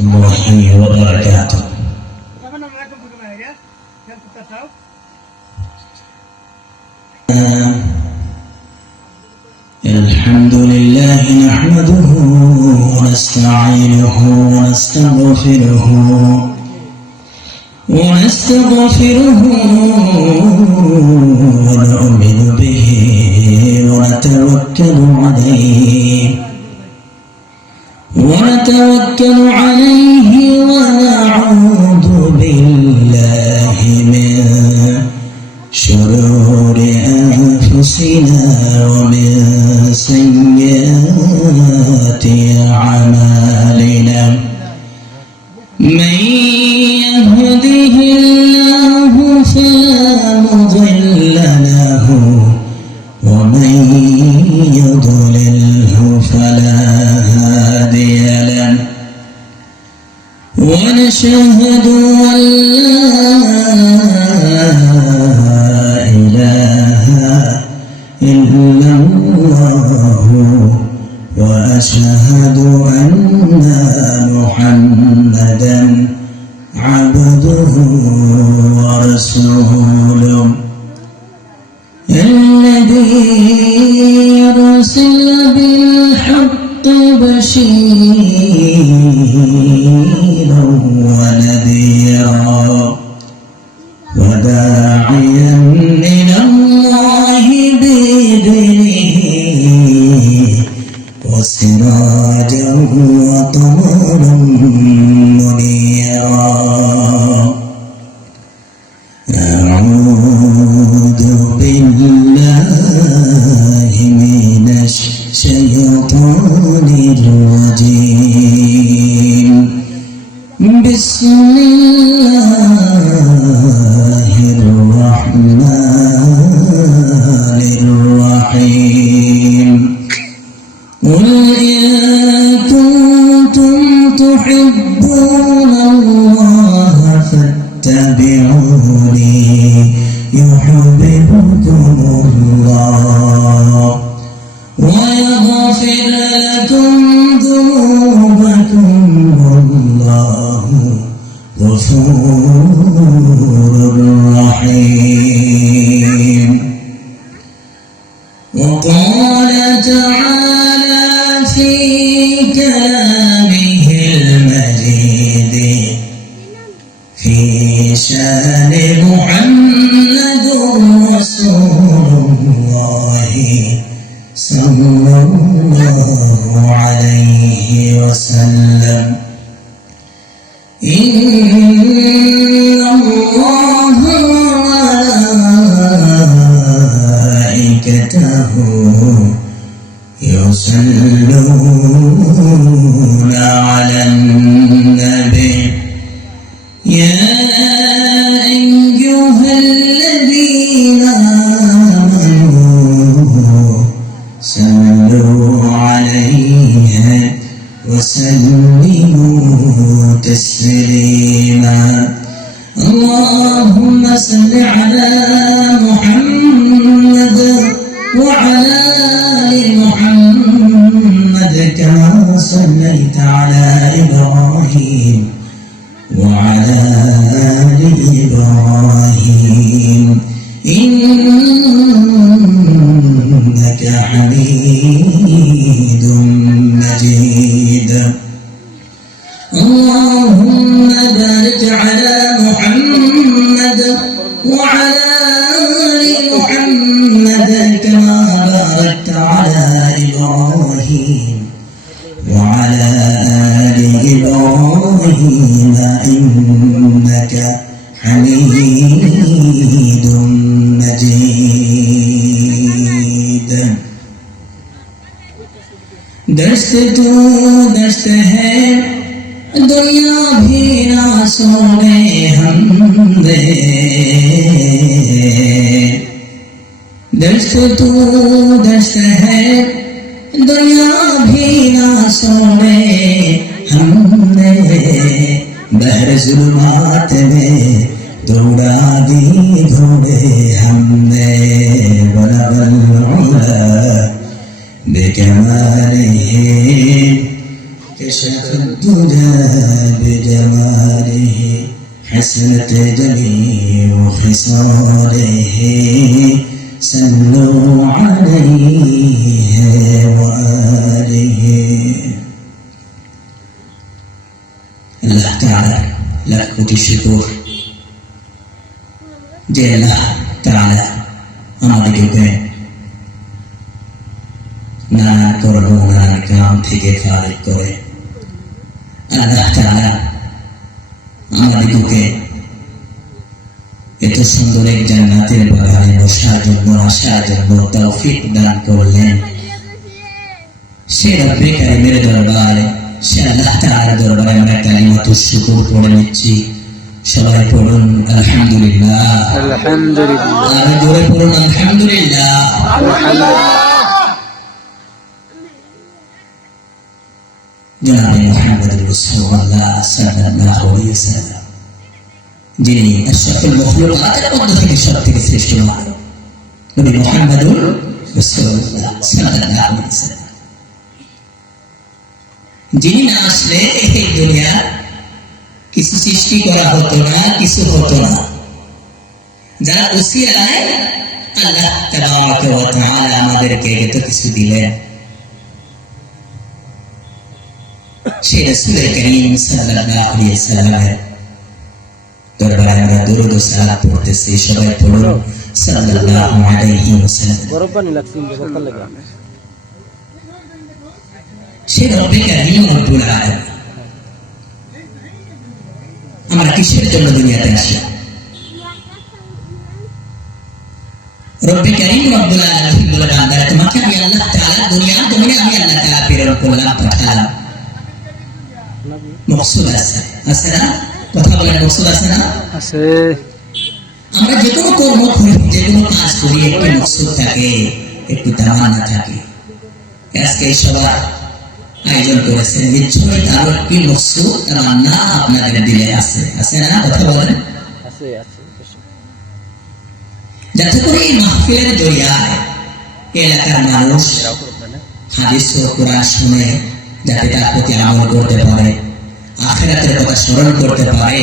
الله وبركاته. الحمد لله نحمده ونستعينه ونستغفره ونؤمن به ونتوكل عليه ونعوذ بالله من شرور أنفسنا ومن سيئات أعمالنا. من يهده الله فلا مضل له ومن يضلله فلا هادي له. ونشهد أن لا إله إلا الله وأشهد أن محمدا عبده ورسوله الذي أرسل بالحق بشيرا ونذيرا وداعيا إلى الله بإذنه وسراجا وقمرا منيرا. أعوذ بالله من الشيطان الرجيم. بسم الله الرحمن الرحيم. قل إن كنتم تحبون الله فاتبعوني يحببكم الله ويغفر لكم ذنوبكم والله غفور رحيم. وقال تعالى في كلامه المجيد في شان محمد رسول الله صلى الله عليه وسلم. إن الله وملائكته يصلون على النبي يا أيها الذين آمنوا صلوا عليه وسلموا تسليما. اللهم صل على محمد وعلى آل محمد كما صليت على إبراهيم وعلى آل إبراهيم إنك حميد مجيد. اللهم بارك على محمد وعلى آل محمد كما باركت على إبراهيم وعلى آل إبراهيم إنك حميد مجيد. दस्त तू दस्त है दुनिया भी ना सोने हमदे. दस्त तू दस्त है दुनिया भी ना सोने हमने. बहर जुल्मात में दौड़ा दी घोड़े हमने. बलबल بكماله كشف الدجى حسنت جميع خصاله صلوا عليه وآله আল্লাহ তাআলা লাখ কোটি শুকর যে আল্লাহ তাআলা আমাদেরকে নানা কর্ম নানা কাম থেকে ফারিগ করে আল্লাহ তাআলা আমাদেরকে এত সুন্দর এক জান্নাতের বাগানে বসার জন্য আসার জন্য তৌফিক দান করলেন সে রব্বে কারিমের দরবারে সে আল্লাহ তাআলার দরবারে আমরা কালিমাতুশ শুকর পড়ে নিচ্ছি সবাই পড়ুন আলহামদুলিল্লাহ আলহামদুলিল্লাহ আর জোরে পড়ুন আলহামদুলিল্লাহ আলহামদুলিল্লাহ জনাবে মুহাম্মদ রাসূলুল্লাহ সাল্লাল্লাহু আলাইহি ওয়াসাল্লাম যিনি আশরাফুল মাখলুকাতের মধ্যে থেকে সবথেকে শ্রেষ্ঠ মানব নবী মুহাম্মদুর রাসূলুল্লাহ সাল্লাল্লাহু আলাইহি ওয়াসাল্লাম যিনি না আসলে এই দুনিয়া কিছু সৃষ্টি করা হতো না কিছু হতো না যারা ওসিলায় আল্লাহ তাবারাকা ওয়া তাআলা আমাদেরকে এত কিছু দিলেন সেই রাসূল করিম সাল্লাল্লাহু আলাইহি ওয়াসাল্লামের দরবারে আমরা দুরূদ ও সালাত পড়তেছি সবাই পড়ুন সাল্লাল্লাহু আলাইহি ওয়াসাল্লাম বরবানি লাগছে বলতে লাগা সেই রব্বে কারীম রব্বুল আলামিন আমরা কিসের জন্য দুনিয়াতে আসি রব্বে কারীম রব্বুল আলামিন বলে বান্দা তোমাকে আমি আল্লাহ তাআলা দুনিয়া জমিনে আমি আল্লাহ তাআলা প্রেরণ করলাম পাঠালাম মকসুদ আছে আছে না কথা বলেন মকসুদ আছে না আছে আমরা যে কোনো কর্ম করি যে কোনো কাজ করি একটি মকসুদ থাকে একটি তামান্না থাকে আজকে এই সবার আয়োজন করেছেন নিশ্চয়ই তার একটি মকসুদ তামান্না আপনাদের দিলে আছে আছে না কথা বলেন আছে আছে যাতে করে এই মাহফিলের জরিয়ায় এলাকার মানুষ হাদিস ও কোরআন শুনে যাতে তার প্রতি আমল করতে পারে আখিরাতের কথা স্মরণ করতে পারে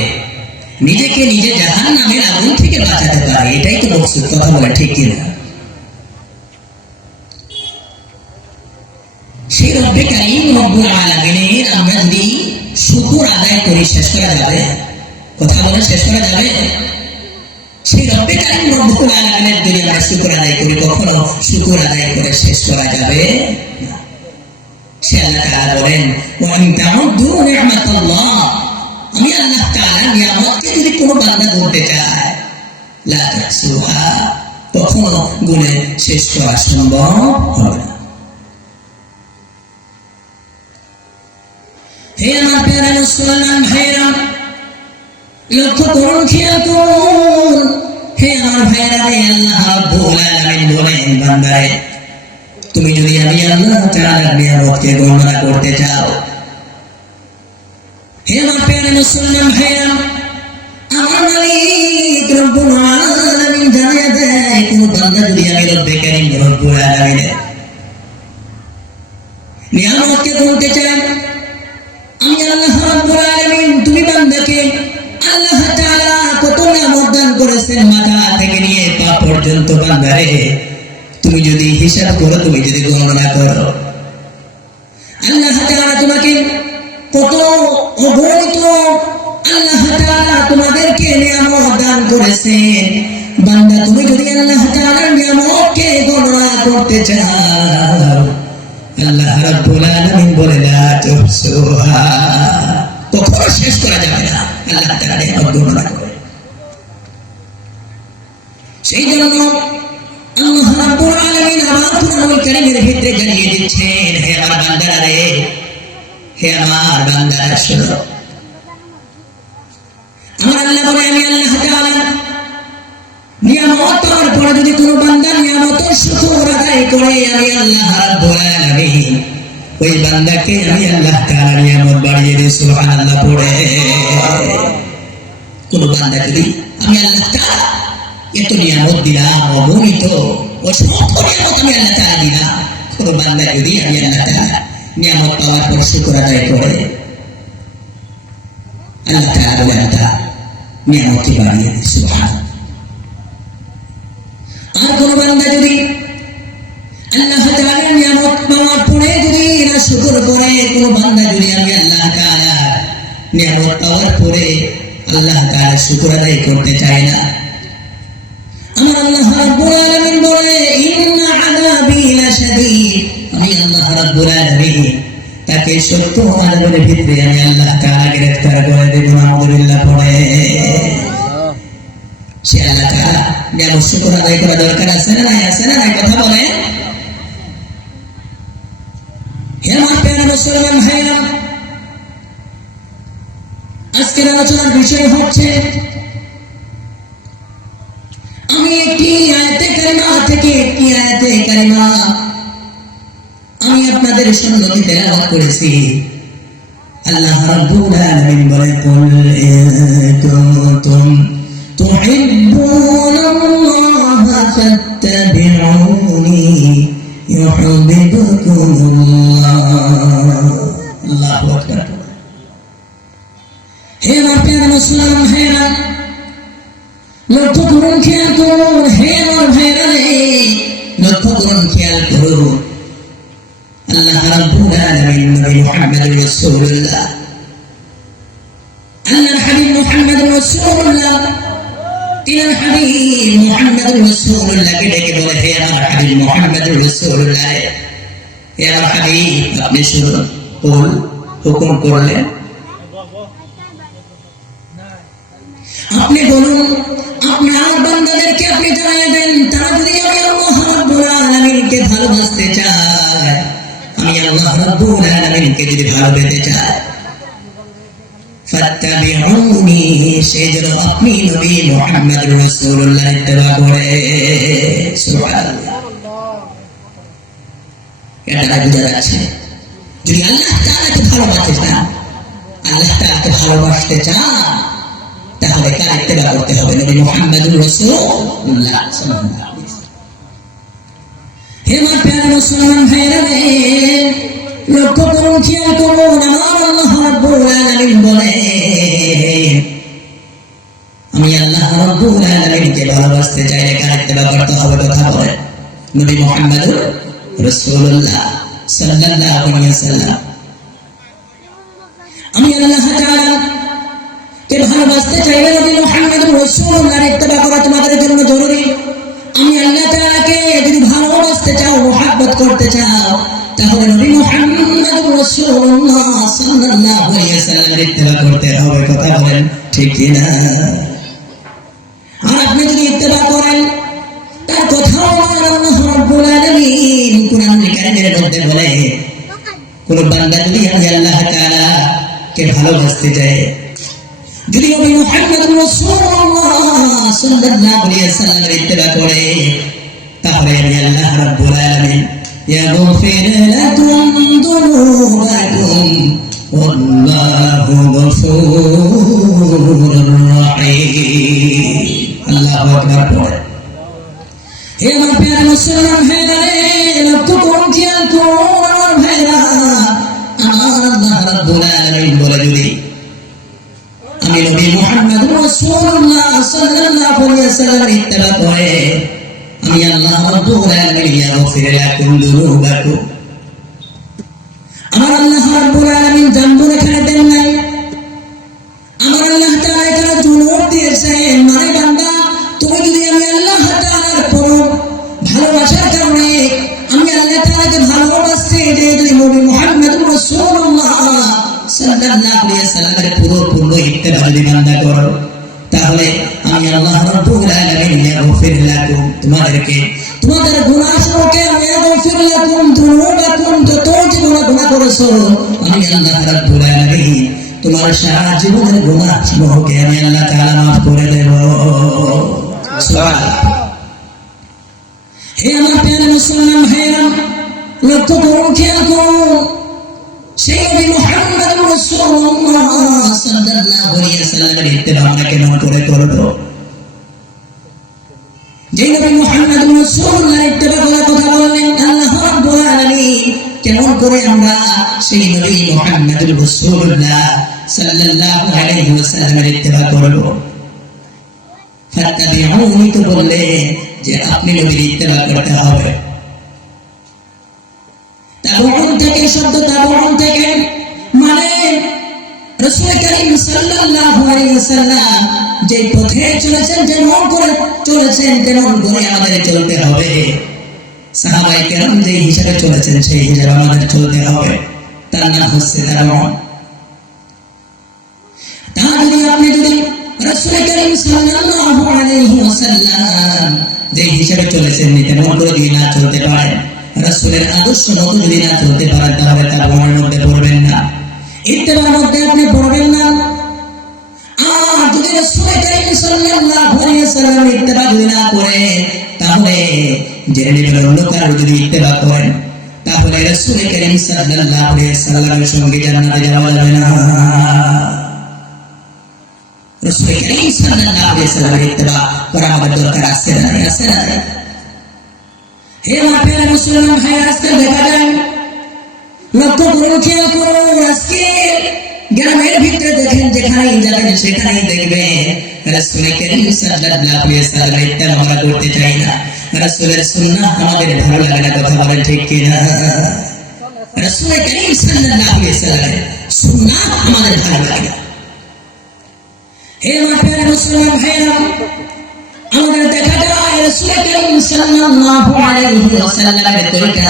নিজেকে নিজে জাহান্নামের আগুন থেকে বাঁচাতে পারে এটাই তো মকসুদ কথা বলে ঠিক কিনা সেই রব্বে কারীম রব্বুল আলামিনের আমরা যদি শুকর আদায় করি শেষ করা যাবে কথা বলে শেষ করা যাবে সেই রব্বে কারীম রব্বুল আলামিনের যদি আমরা শুকর আদায় করি কখনো শুকর আদায় করে শেষ করা যাবে না সে আল্লাহ তাআলা বলেন ওয়া ইন তাউদ্দু নি'মাতাল্লাহ আমি আল্লাহ তাআলা নিয়ামতকে যদি কোনো বান্দা গুনতে চায় লা তাহসুহা কখনো গুণে শেষ করা সম্ভব হবে না হে আমার প্রিয় মুসলমান ভাইরা লক্ষ্য করুন খেয়াল করুন হে আমার ভাইরা আল্লাহ রাব্বুল আলামিন বলেন বান্দারে তুমি যদি আমি আল্লাহ তাআলার নিয়ামতকে গণনা করতে চাও হে আমার প্রিয় মুসলমান ভাইরা আমার মালিক রব্বুল আলামিন জানিয়ে দেয় কোন বান্দা যদি আমি রব্বে কারীম রব্বুল আলামিনের নিয়ামতকে গুনতে চাই আমি আল্লাহ রাব্বুল আলামিন তুমি বান্দাকে আল্লাহ তাআলা কত নিয়ামত দান করেছেন মাথা থেকে নিয়ে পা পর্যন্ত বান্দারে তুমি যদি হিসাব করো তুমি যদি গণনা করো আল্লাহ তাআলা তোমাকে কত অগণিত আল্লাহ তাআলা তোমাদেরকে নিয়ামত দান করেছেন বান্দা তুমি যদি আল্লাহ তাআলার নিয়ামতকে গণনা করতে চাও আল্লাহ রাব্বুল আলামিন বলে লা তুহসুহা কখনো শেষ করা যাবে না আল্লাহ তাআলা নিয়ামত গণনা করে সেই জন্য আল্লাহ রাব্বুল আলামিন আমার কুরআনুল কারীমের ভিতরে জানিয়ে দিচ্ছেন হে আমার বান্দারা রে হে আমার বান্দারা শোনো আমার আল্লাহ বলে আমি আল্লাহ তাআলা নিয়ামত পাওয়ার পরে যদি কোনো বান্দা নিয়ামতের শুকর আদায় করে আমি আল্লাহ রাব্বুল আলামিন ওই বান্দাকে আমি আল্লাহ তাআলা নিয়ামত বাড়িয়ে দিই সুবহানাল্লাহ পড়ে কোন বান্দা যদি আমি আল্লাহ তাআলা এত নিয়ামত দিলাম অগণিত অসংখ্য নিয়ামত আমি আল্লাহ তাআলা দিলাম কোন বান্দা যদি আমি আল্লাহ তাআলা নিয়ামত পাওয়ার পর শুকর আদায় করে আল্লাহ তাআলা বলেন নিয়ামতকে বাড়িয়ে দেয়। সুবহানাল্লাহ। আর কোন বান্দা যদি আল্লাহ তাআলার নিয়ামত পাওয়ার পরে যদি না শুকর করে, কোন বান্দা যদি আমি আল্লাহ তাআলা নিয়ামত পাওয়ার পরে আল্লাহ তাআলা শুকর আদায় করতে চায় না, আমার আল্লাহ রাব্বুল আলামিন বলে ইন্না আযাবি লাশাদীদ, আমি আল্লাহ রাব্বুল আলামিন তাকে সত্য আযাবের ভিতরে আমি আল্লাহ তাআলা গ্রেফতার করে দেব। নাউযুবিল্লাহ পড়ে সে আল্লাহ তাআলা নিয়ামত শুকর আদায় করা দরকার আছে না নাই? আছে না নাই? কথা বলে। হে আমার প্রিয় মুসলমান ভাইরা, আজকের আলোচনার বিষয় হচ্ছে আমি একটি আয়াতে কারিমা থেকে একটি আয়াতে কারিমা আমি আপনাদের সম্মুখে তেলাওয়াত করেছি। আল্লাহ রাব্বুল আলামিন বলে কুল ইন কুনতুম তুহিব্বুনাল্লাহ ফাত্তাবিউনি ইউহিব্বুকুমুল্লাহ। আল্লাহু আকবার। হে আমার প্রিয় মুসলমান ভাইরা, লক্ষ্য করুন, খেয়াল করুন। হে আমার ভাইরা রে, লক্ষ্য করুন, খেয়াল করুন। আল্লাহ রাব্বুল আলামিন নবী মুহাম্মদুর রাসূলুল্লাহ, আল্লাহর হাবিব মুহাম্মদুর রাসূলুল্লাহ, তিনার হাবিব মুহাম্মদুর রাসূলুল্লাহকে ডেকে বলে হে আমার হাবিব মুহাম্মদুর রাসূলুল্লাহ, হে আমার হাবিব আপনি শুনুন, হুকুম করলেন আপনি বলুন, আপনি আমার বান্দাদেরকে আপনি জানিয়ে দেন, তারা যদি আমি আল্লাহ রাব্বুল আলামিনকে ভালোবাসতে চায়, আমি আল্লাহ রাব্বুল আলামিনকে যদি ভালোবেসে চায়, ফাত্তাবিউনি, সেজন্য আপনি নবী মুহাম্মদুর রাসূলুল্লাহ ইত্তেবা করে। সুবহানাল্লাহ। এটা বুঝা যাচ্ছে, যদি আল্লাহ তাআলাকে ভালোবাসতে চান, আল্লাহ তাআলাকে ভালোবাসতে চান, তাহলে কার ইত্তেবা করতে হবে? নবী মুহাম্মদুর রাসূলুল্লাহ সাল্লাল্লাহু আলাইহি ওয়াসাল্লাম। হে আমার প্রিয় মুসলমান ভাইরা রে, লক্ষ্য করুন, খেয়াল করুন। আমার আল্লাহ রাব্বুল আলামিন বলে আমি আল্লাহ রাব্বুল আলামিনকে ভালোবাসতে চাইলে কার ইত্তেবা করতে হবে? কথা বলে নবী মুহাম্মদুর রাসূলুল্লাহ সাল্লাল্লাহু আলাইহি ওয়াসাল্লাম। আমি আল্লাহ তাআলা কে ভালোবাসতে চাইলে নবী মুহাম্মদুর রাসূলুল্লাহর ইত্তেবা করা তোমাদের জন্য জরুরি। আমি আল্লাহ তাআলাকে যদি ভালোবাসতে চাও, মুহাব্বত করতে চাও, তাহলে নবী মুহাম্মদুর রাসূলুল্লাহ সাল্লাল্লাহু আলাইহি ওয়াসাল্লামের ইত্তেবা করতে হবে। কথা বলেন ঠিক কি না? আর আপনি যদি ইত্তেবা করেন, তার কথাও আল্লাহ রাব্বুল আলামিন কুরআনুল কারীমের মধ্যে বলে কোন বান্দা যদি আমি আল্লাহ তাআলা কে ভালোবাসতে চায়, যদি নবী মুহাম্মদুর রাসূলুল্লাহ সাল্লাল্লাহু আলাইহি ওয়াসাল্লামের ইত্তেবা করে, তাহলে আমি আল্লাহ রাব্বুল আলামিন ইয়াগফির লাকুম যুনুবাকুম ওয়াল্লাহু গফুরুর রাহিম। আল্লাহু আকবার। হে আমার প্রিয় মুসলমান ভাইরা রে, লক্ষ্য করুন, খেয়াল করুন আমার ভাইরা, আমার আল্লাহ রাব্বুল আলামিন বলে যদি আমি নবী মুহাম্মদুর রাসূলুল্লাহ সাল্লাল্লাহু আলাইহি ওয়াসাল্লামের ইত্তেবা করে, আমি আল্লাহ রাব্বুল আলামিন ইয়াগফির লাকুম যুনুবাকুম, আমার আল্লাহ রাব্বুল আলামিন জানবো এখানে দেন নাই, আমার আল্লাহ তাআলা এখানে যুনুব দিয়েছেন। মানে বান্দা, তুমি যদি আমি আল্লাহ তাআলার পুরো ভালোবাসার কারণে আমি আল্লাহ তাআলাকে ভালোবাসছি, যে যদি নবী মুহাম্মদুর রাসূলুল্লাহ সাল্লাল্লাহু আলাইহি ওয়াসাল্লামের পূর্ণ ইত্তেবা যদি বান্দা করো, তাহলে আমি আল্লাহ রাব্বুল আলামিন ইয়াগফির লাকুম, তোমাদেরকে তোমাদের গুনাহকে আমি ইয়াগফির লাকুম যুনুবাকুম, যত জীবনে গুনাহ করেছো আমি আল্লাহ রাব্বুল আলামিন তোমার সারা জীবনের গুনাহকে আমি আল্লাহ তাআলা মাফ করে দেব। সুবহানাল্লাহ। হে আমার প্রিয় মুসলমান ভাইরা, লক্ষ্য করুন, খেয়াল করুন। সেই নবী মুহাম্মদুর রাসূলুল্লাহ সাল্লাল্লাহু আলাইহি ওয়াসাল্লামের ইত্তেবা আমরা কেমন করে করব? যে নবী মুহাম্মদুর রাসূলুল্লাহর ইত্তেবা করার কথা বললেন আল্লাহ রাব্বুল আলামিন, কেমন করে আমরা সেই নবী মুহাম্মদুর রাসূলুল্লাহ সাল্লাল্লাহু আলাইহি ওয়াসাল্লামের ইত্তেবা করব? ফাত্তাবিউনি তো বললে যে আপনি নবীর ইত্তেবা করতে হবে। তাবউন থেকে শব্দ তাবউন থেকে মানে রাসূল করিম সাল্লাল্লাহু আলাইহি ওয়াসাল্লাম যে পথে চলেছেন, যেমন করে চলেছেন তেমন করে আমাদের চলতে হবে। সাহাবায়ে কেরাম যে হিসাবে চলেছেন সেই হিসাবে আমাদের চলতে হবে, তার নাম হচ্ছে তাবউন। তাহলে আপনি যদি রাসূল করিম সাল্লাল্লাহু আলাইহি ওয়াসাল্লাম যে হিসাবে চলেছেন তেমন করে যদি না চলতে পারেন, রাসূলের আদর্শ মতো যদি না চলতে পারেন, তাহলে তাবউনের মধ্যে পড়বেন না, ইত্তেবার মধ্যে আপনি পড়বেন না। আর যদি রাসূল করিম সাল্লাল্লাহু আলাইহি ওয়াসাল্লাম ইত্তেবা যদি না করে, তাহলে জেনে নেবেন অন্য কারো যদি ইত্তেবা করেন, তাহলে রাসূল করিম সাল্লাল্লাহু আলাইহি ওয়াসাল্লামের সঙ্গে জান্নাতে যাওয়া যাবে না। রাসূল করিম সাল্লাল্লাহু আলাইহি ওয়াসাল্লামের ইত্তেবা করা আমাদের দরকার আছে না, আছে না? হে মাপের মুসলমান ভাই, আজকে দেখা যায়, লক্ষ্য করুন, খেয়াল করুন, আজকে গ্রামের ভিতরে দেখেন, যেখানেই যাবেন সেখানেই দেখবেন রাসূল করিম সাল্লাল্লাহু আলাইহি ওয়াসাল্লামের ইত্তেবা আমরা করতে চাই না। রাসূলের সুন্নাহ আমাদের ভালো লাগে না, কথা বলেন ঠিক কিনা? রাসূল করিম সাল্লাল্লাহু আলাইহি ওয়াসাল্লামের সুন্নাহ আমাদের ভালো লাগে না। হে মাপের মুসলমান ভাইরা, আমাদের দেখা যায় রাসূল করিম সাল্লাল্লাহু আলাইহি ওয়াসাল্লামের তরিকা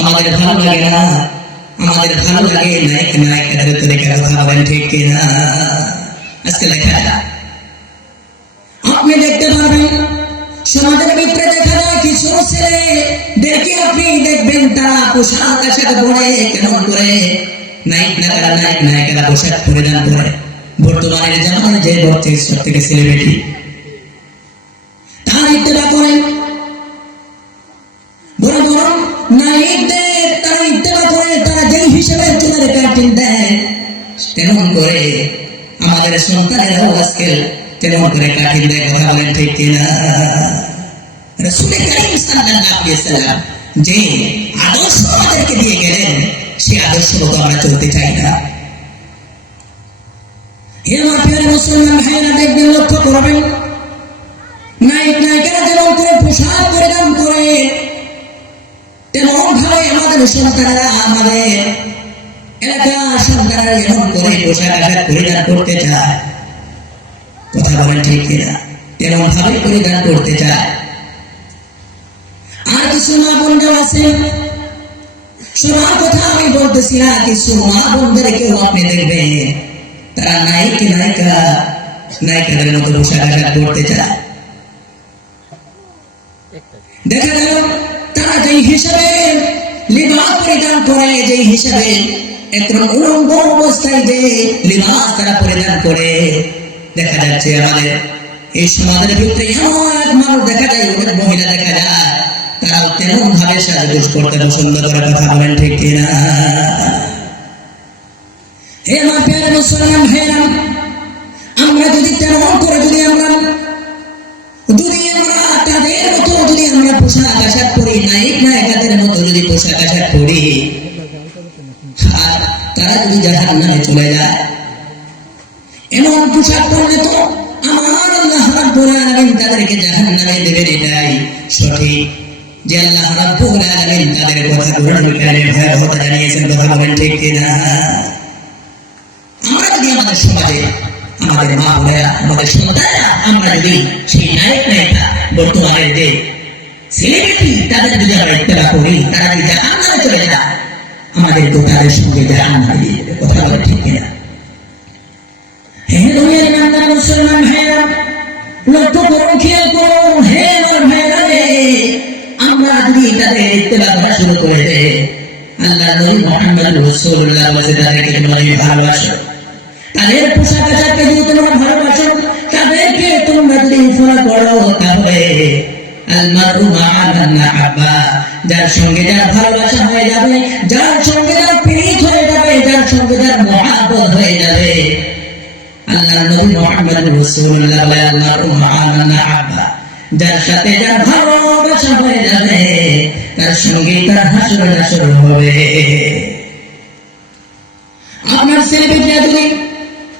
আমাদের ভালো লাগে না, আমাদের ভালো লাগে নায়িকাদের তরিকা, কথা বলেন ঠিক কিনা? আজকে দেখা যায়, আপনি দেখতে পারবেন সমাজের ভিতরে দেখা যায় কিছু ছেলে দেখে আপনি দেখবেন তারা পোশাক আশাক পরে কেমন করে নায়িকারা পোশাক পরিধান করে। বর্তমানের জামানায় যে বলছে সব থেকে সেলিব্রিটি তারা ইত্তেবা করেন, বড় বড় নায়িকদের তারা ইত্তেবা করে, তারা যেই হিসেবে চুলের কাটিং দেয় তেমন করে আমাদের সন্তানেরাও আজকে তেমন করে কাটিং দেয়, কথা বলেন ঠিক কিনা? রাসূল করিম সাল্লাল্লাহু আলাইহি ওয়াসাল্লাম যে আদর্শ আমাদেরকে দিয়ে গেলেন, সেই আদর্শ মতো আমরা চলতে চাই না। হে মাপের মুসলমান ভাইরা, দেখবেন, লক্ষ্য করবেন, নায়িকারা যেমন করে পোশাক পরিধান করে তেমন ভাবে আমাদের সন্তানেরা, আমাদের এলাকার সন্তানেরা যেমন করে পোশাক আশাক পরিধান করতে চায়, কথা বলেন ঠিক কিনা? তেমন ভাবে পরিধান করতে চায়। আর কিছু মা বোনরাও আছে, সবার কথা আমি বলতেছি না, কিছু মা বোনদেরকেও আপনি দেখবেন তারা নায়িকাদের মতো পোশাক আশাক করতে চায়। দেখা গেল তারা যেই হিসাবে লিবাস পরিধান করে, যেই হিসাবে একদম উলঙ্গ অবস্থায় যে লিবাস তারা পরিধান করে, দেখা যাচ্ছে আমাদের এই সমাজের ভিতরে এমন এক মানুষ দেখা যায়, অনেক মহিলা দেখা যায় তারাও তেমন ভাবে সাজগোজ করতে পছন্দ করে, কথা বলেন ঠিক কিনা? হে মাপের মুসলমান ভাইরা, আমরা যদি তেমন করে যদি আমরা তাদের মতো যদি আমরা পোশাক আশাক পরি, নায়িকাদের মতো যদি পোশাক আশাক পরি, আর তারা যদি জাহান্নামে চলে যায়, এমন পোশাক পরলে তো আমার আল্লাহ রাব্বুল আলামিন তাদেরকে জাহান্নামে দেবেন, এটাই সঠিক। যে আল্লাহ রাব্বুল আলামিন তাদের কথা কোরআনুল কারীমে ভয়াবহতা জানিয়েছেন, কথা বলেন ঠিক কিনা? আমরা যদি আমাদের সমাজে আমাদের মা বোনেরা, আমাদের সন্তানেরা, আমরা যদি সেই নায়িকা বর্তমানের যে সেলিব্রিটি তাদের যদি আমরা ইত্তেবা করি, তারা যদি জাহান্নামে চলে যায়, আমাদের তো তাদের সঙ্গে জাহান্নামে দিয়ে দেবে, কথা বলেন ঠিক কিনা? হে দুনিয়ার ইমানদার মুসলমান ভাইরা, লক্ষ্য করুন, খেয়াল করুন, হে আমার ভাইরা রে, আমরা যদি তাদের ইত্তেবা করা শুরু করে দেই, আল্লাহ নবী মুহাম্মদ রাসূলুল্লাহ বলেছেন তাদেরকে তোমরা ভালোবাসো, তাদের পোশাক আশাককে যদি তোমরা ভালোবাসো, তাদেরকে তোমরা যদি ফলো করো, তাহলে আল মারউ মা মান আহাব্বা, যার সঙ্গে যার ভালোবাসা হয়ে যাবে, যার সঙ্গে যার প্রীত হয়ে যাবে, যার সঙ্গে যার মহব্বত হয়ে যাবে, আল্লাহ নবী মুহাম্মদ রাসূলুল্লাহ বলেন আল মারউ মা মান আহাব্বা, যার সাথে যার ভালোবাসা হয়ে যাবে তার সঙ্গে তার হাসর নাসর হবে। আপনার ছেলেমেয়েরা যদি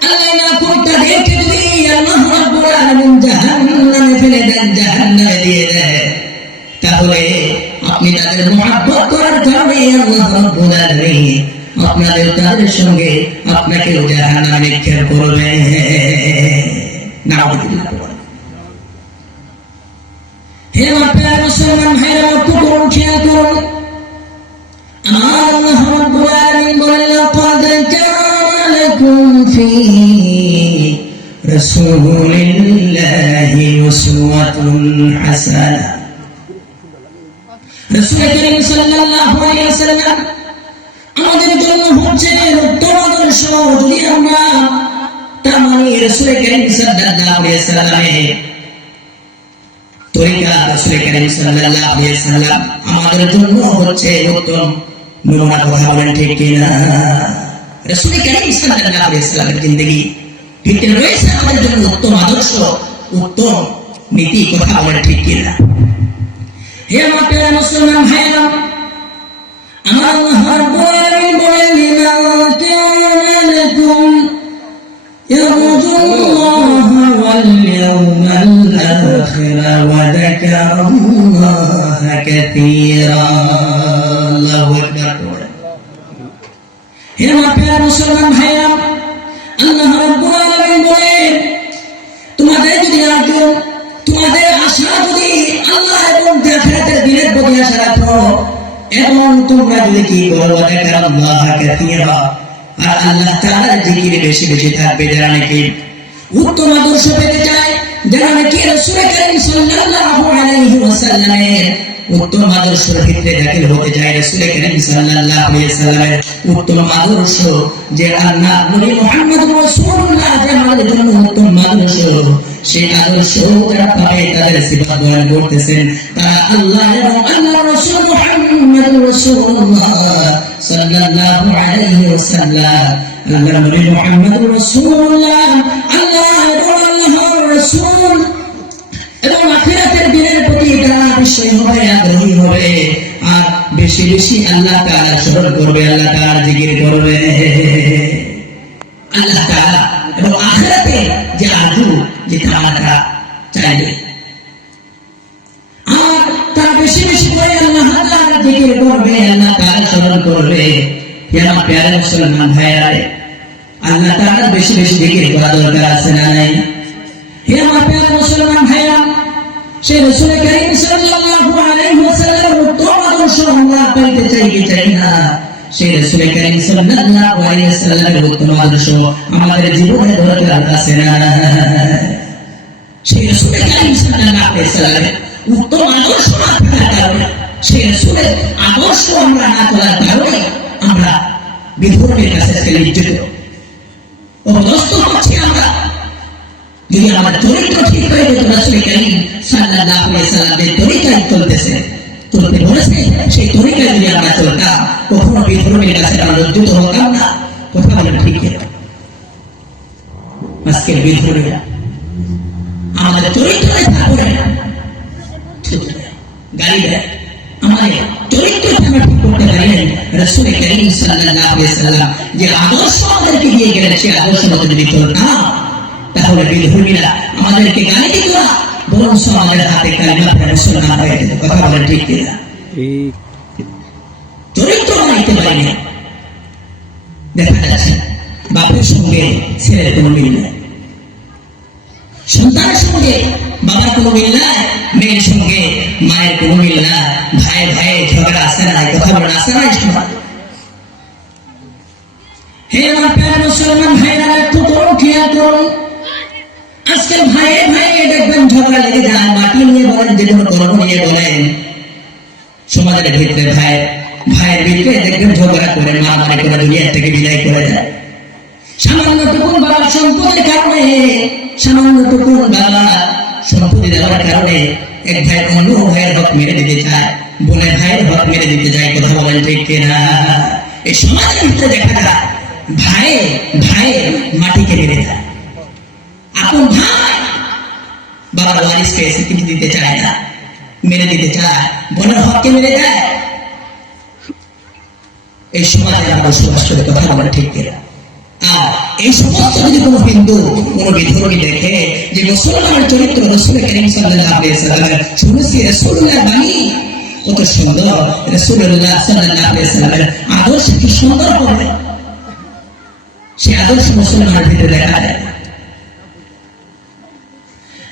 আল্লাহ না করতে দেখে যদি আল্লাহ রাব্বুল আলামিন জাহান্নামে ফেলে দেন, জাহান্নামে দিয়ে দেন, তাহলে আপনি তাদের মুহাব্বত করার কারণে আল্লাহ রাব্বুল আলামিন আপনাদের তাদের সঙ্গে আপনাকে জাহান্নামে নিক্ষেপ করবে। নাউযুবিল্লাহ। হে আমার মুসলমান ভাইরা, লক্ষ্য করুন, খেয়াল করুন, আমার আল্লাহ রাব্বুল আলামিন বলেন, লাকাদ কানা লাকুম ফি রাসূলিল্লাহি উসওয়াতুন হাসানাহ। রাসূল কারীম সাল্লাল্লাহু আলাইহি ওয়াসাল্লাম আমাদের জন্য হচ্ছেন উত্তম আদর্শ। যদি আমরা তা মানি, রাসূল কারীম সাল্লাল্লাহু আলাইহি ওয়াসাল্লামের তরিকা, রাসূল কারীম সাল্লাল্লাহু আলাইহি ওয়াসাল্লাম আমাদের জন্য হচ্ছে উত্তম নমুনা। কথা বলেন ঠিক কিনা? রাসূল কারীম সাল্লাল্লাহু আলাইহি ওয়াসাল্লামের জিন্দেগি ভিতরে রয়েছে আমাদের জন্য উত্তম আদর্শ, উত্তম নীতি। কথা বলেন ঠিক কিনা? হে আমার প্রিয় মুসলমান ভাইরা, আমার আল্লাহ রাব্বুল আলামিন বলেন, লিমা কানা লাকুম ইয়ারজুল্লাহ ওয়াল ইয়াওমাল আখির ওয়া যাকারাল্লাহ কাসীরা। আল্লাহু আকবার। হে আমার প্রিয় মুসলমান ভাইরা, আল্লাহ রাব্বুল আলামিন বলেন, তোমাদের যদি আগ্রহ, তোমাদের আশা যদি আল্লাহ এবং আখিরাতের দিনের প্রতি আশা রাখো, এবং তোমরা যদি কি করো, যাকারাল্লাহ কাসীরা, আর আল্লাহ তাআলার জিকির বেশি বেশি থাকবে। যারা নাকি উত্তম আদর্শ পেতে চায়, যারা নাকি রাসূল কারীম সাল্লাল্লাহু আলাইহি ওয়াসাল্লামের উত্তম আদর্শের ভিতরে দাখিল হতে চায়, রাসূল কারীম সাল্লাল্লাহু আলাইহি ওয়াসাল্লামের উত্তম আদর্শ যে আল্লাহ নবী মুহাম্মদ রাসূলুল্লাহ যে আমাদের জন্য উত্তম আদর্শ, সেই আদর্শ যারা পাবে তাদের সিফাত বয়ান করতেছেন, তারা আল্লাহ এবং আল্লাহর রাসূল মুহাম্মদ রাসূলুল্লাহ সাল্লাল্লাহু আলাইহি ওয়াসাল্লাম, আল্লাহর নবী মুহাম্মদ রাসূলুল্লাহ, আল্লাহ এবং আল্লাহর রাসূল এবং আখিরাতের দিনের প্রতি তারা বিষয় হবে, আগ্রহী হবে, আর বেশি বেশি আল্লাহ তাআলা স্মরণ করবে, আল্লাহ তাআলা জিকির করবে। আল্লাহ তাআলা এবং আখিরাতে যে আরজু, যে তাআলা চাইবে, আর তারা বেশি বেশি করে আল্লাহ তাআলা জিকির করবে, আল্লাহ তাআলা স্মরণ করবে। হে আমার প্রিয় মুসলমান ভাইরা, আল্লাহ তাআলা বেশি বেশি জিকির করা দরকার আছে না নাই? হে আমার প্রিয় মুসলমান ভাইরা, সেই রাসূল কারীম সাল্লাল্লাহু আলাইহি ওয়াসাল্লামের উত্তম আদর্শ আমরা পেতে চাই কি চাই না? সেই রাসূল কারীম সাল্লাল্লাহু আলাইহি ওয়াসাল্লামের উত্তম আদর্শ আমাদের জীবনে দরকার আছে না? সেই রাসূল কারীম সাল্লাল্লাহু আলাইহি ওয়াসাল্লামের উত্তম আদর্শ না থাকার কারণে, সেই রাসূলের আদর্শ আমরা না করার কারণে আমরা বিধর্মীর কাছে লিপ্ত অবস্থ হচ্ছি। আমরা যদি আমার চরিত্র ঠিক হয়ে যেত, রাসূল কারীম সাল্লাল্লাহু আলাইহি ওয়াসাল্লামের তরিকায় চলতে বলেছে, সেই তরিকায় যদি আমরা চলতাম, কখনো বিধর্মীর কাছে আমরা লজ্জিত হতাম না। কথা বলেন ঠিক কিনা? আজকের বিধর্মীরা আমাদের চরিত্রে থাকবে না, গালি দেয়, আমাদের চরিত্রটা আমরা ঠিক করতে পারি না। রাসূল কারীম সাল্লাল্লাহু আলাইহি ওয়াসাল্লাম যে আদর্শ আমাদেরকে দিয়ে গেলেন, সেই আদর্শ মতো যদি চলতাম, তাহলে বিধর্মীরা আমাদেরকে গালি দিত না, বরং আমাদের হাতে কালিমা পড়ে মুসলমান হয়ে যেত। কথা বলেন ঠিক কিনা? চরিত্র বানাইতে পারি না। দেখা যাচ্ছে বাপের সঙ্গে ছেলের কোনো মিল নাই, সন্তানের সঙ্গে বাবার কোনো মিল নাই, মেয়ের সঙ্গে মায়ের কোনো মিল নাই, ভাই ভাই ঝগড়া আসে না। কথা বলেন আসে না? হে আমার প্রিয় মুসলমান ভাইরা, একটু করুন, খেয়াল করুন, আজকে ভাইয়ে ভাইয়ে দেখবেন ঝগড়া লেগে যায়, মাটি নিয়ে বলেন, যে কোনো কর্ম নিয়ে বলেন, সমাজের ভিতরে ভাইয়ের ভিতরে দেখবেন ঝগড়া করে, মারামারি করে, দুনিয়া থেকে বিদায় করে যায়। সামান্যটুকুন বাবার সম্পদের কারণে, সামান্যটুকুন বাবার সম্পত্তি দেওয়ার কারণে এক ভাই অন্য ভাইয়ের হক মেরে দিতে চায়, বোনের ভাইয়ের হক মেরে দিতে যায়। কথা বলেন ঠিক কিনা? এই সমাজের ভিতরে দেখা যায় ভাই মাটিকে মেরে দেয়, আপন ভাই বাবার ওয়ারিসকে স্বীকৃতি দিতে চায় না, মেরে দিতে চায়, বোনের হককে মেরে দেয়। এই সমাজে আমরা বসবাস করে। কথা বলেন ঠিক কিনা? আর এই সমস্ত যদি কোনো হিন্দু কোনো বিধর্মী দেখে যে মুসলমানের চরিত্র রাসূল করিম সাল্লাল্লাহু আলাইহি ওয়াসাল্লামের শুনেছি রাসূলুল্লাহ বাণী কত সুন্দর, রাসূলুল্লাহ সাল্লাল্লাহু আলাইহি ওয়াসাল্লামের আদর্শ কি সুন্দর হবে, সে আদর্শ মুসলমানের ভিতরে দেখা যায়।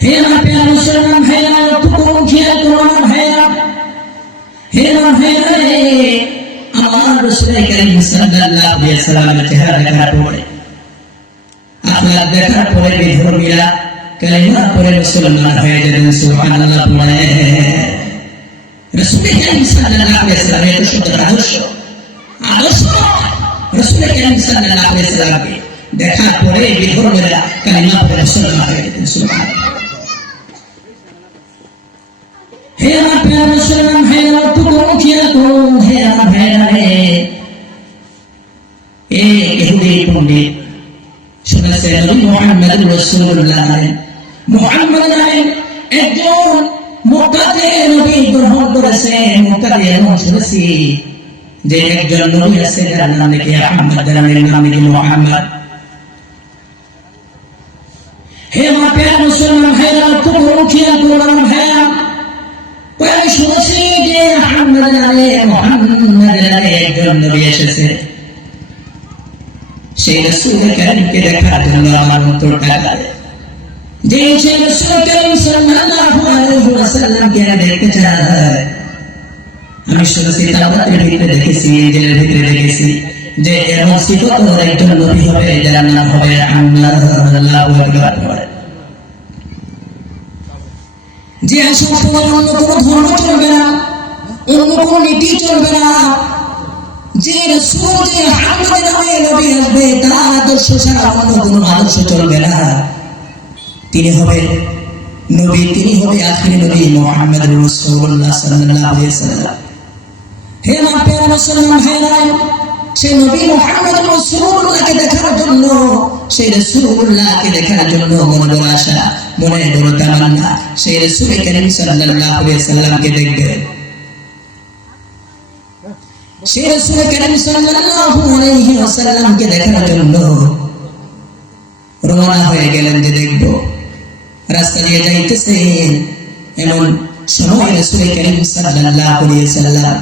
হে আমার প্রিয় মুসলমান ভাইরা, লক্ষ্য করুন, খেয়াল করুন আমার ভাইরা, হে আমার ভাইরা, আমার রাসূল করিম সাল্লাল্লাহু আলাইহি ওয়াসাল্লামের চেহারা দেখার পরে, আখলাক দেখার পরে বিধর্মীরা কালিমা পড়ে মুসলমান হয়ে যাবেন। সুবহানাল্লাহ পড়ে রাসূল করিম সাল্লাল্লাহু আলাইহি ওয়াসাল্লামের এত সুন্দর আদর্শ রাসূল করিম সাল্লাল্লাহু আলাইহি ওয়াসাল্লামকে দেখার পরে বিধর্মীরা কালিমা পড়ে মুসলমান হয়ে যাবেন। সুবহানাল্লাহ। হে আমার প্রিয় মুসলমান ভাইরা, লক্ষ্য করুন, খেয়াল করুন, হে আমার ভাইরা, ইহুদি পণ্ডিত শুনেছে নবী মুহাম্মদ রাসূলুল্লাহ মুহাম্মদ নামের একজন মক্কাতে নবী গ্রহণ করেছে। মক্কাতে এমন শুনেছি যে একজন নবী আছে যার নাম নাকি আহমদ, নামের নাম নাকি মুহাম্মদ। হে আমার প্রিয় মুসলমান ভাইরা, লক্ষ্য করুন, খেয়াল করুন আমার ভাইরা, আমি শুনেছি যে আহমদ নামে মুহাম্মদ নামে একজন নবী এসেছে। সেই রাসূল করিমকে দেখার জন্য আমার অন্তরটা কাঁদে, যে সেই রাসূল করিম সাল্লাল্লাহু আলাইহি ওয়াসাল্লামকে দেখতে চায়। আমি শুনেছি, তাওরাতের ভিতরে দেখেছি, ইনজিলের ভিতরে দেখেছি যে এমন সিফত একজন নবী হবে যার নাম হবে আহমদ। আল্লাহু আকবার। যে আসার সময় অন্য কোনো ধর্ম চলবে না, অন্য কোনো নীতি চলবে না, যে রাসূল যে আহমদ নামে নবী আসবে তার আদর্শ ছাড়া অন্য কোনো আদর্শ চলবে না। তিনি হবে নবী, তিনি হবে আখির নবী মুহাম্মদ রাসূলুল্লাহ সাল্লাল্লাহু আলাইহি ওয়াসাল্লাম। হে আমার প্রিয় মুসলমান ভাইরা, সেই নবী মুহাম্মদ রাসূলুল্লাহকে দেখার জন্য, সেই রাসূলুল্লাহকে দেখার জন্য মনে বড় আশা, মনে বড় তামান্না, সেই রাসূল করিম সাল্লাল্লাহু আলাইহি ওয়াসাল্লামকে দেখবে। সেই রাসূল করিম সাল্লাল্লাহু আলাইহি ওয়াসাল্লামকে দেখার জন্য রওনা হয়ে গেলেন যে দেখব। রাস্তা দিয়ে যাইতেছেন, এমন সময় রাসূল করিম সাল্লাল্লাহু আলাইহি ওয়াসাল্লাম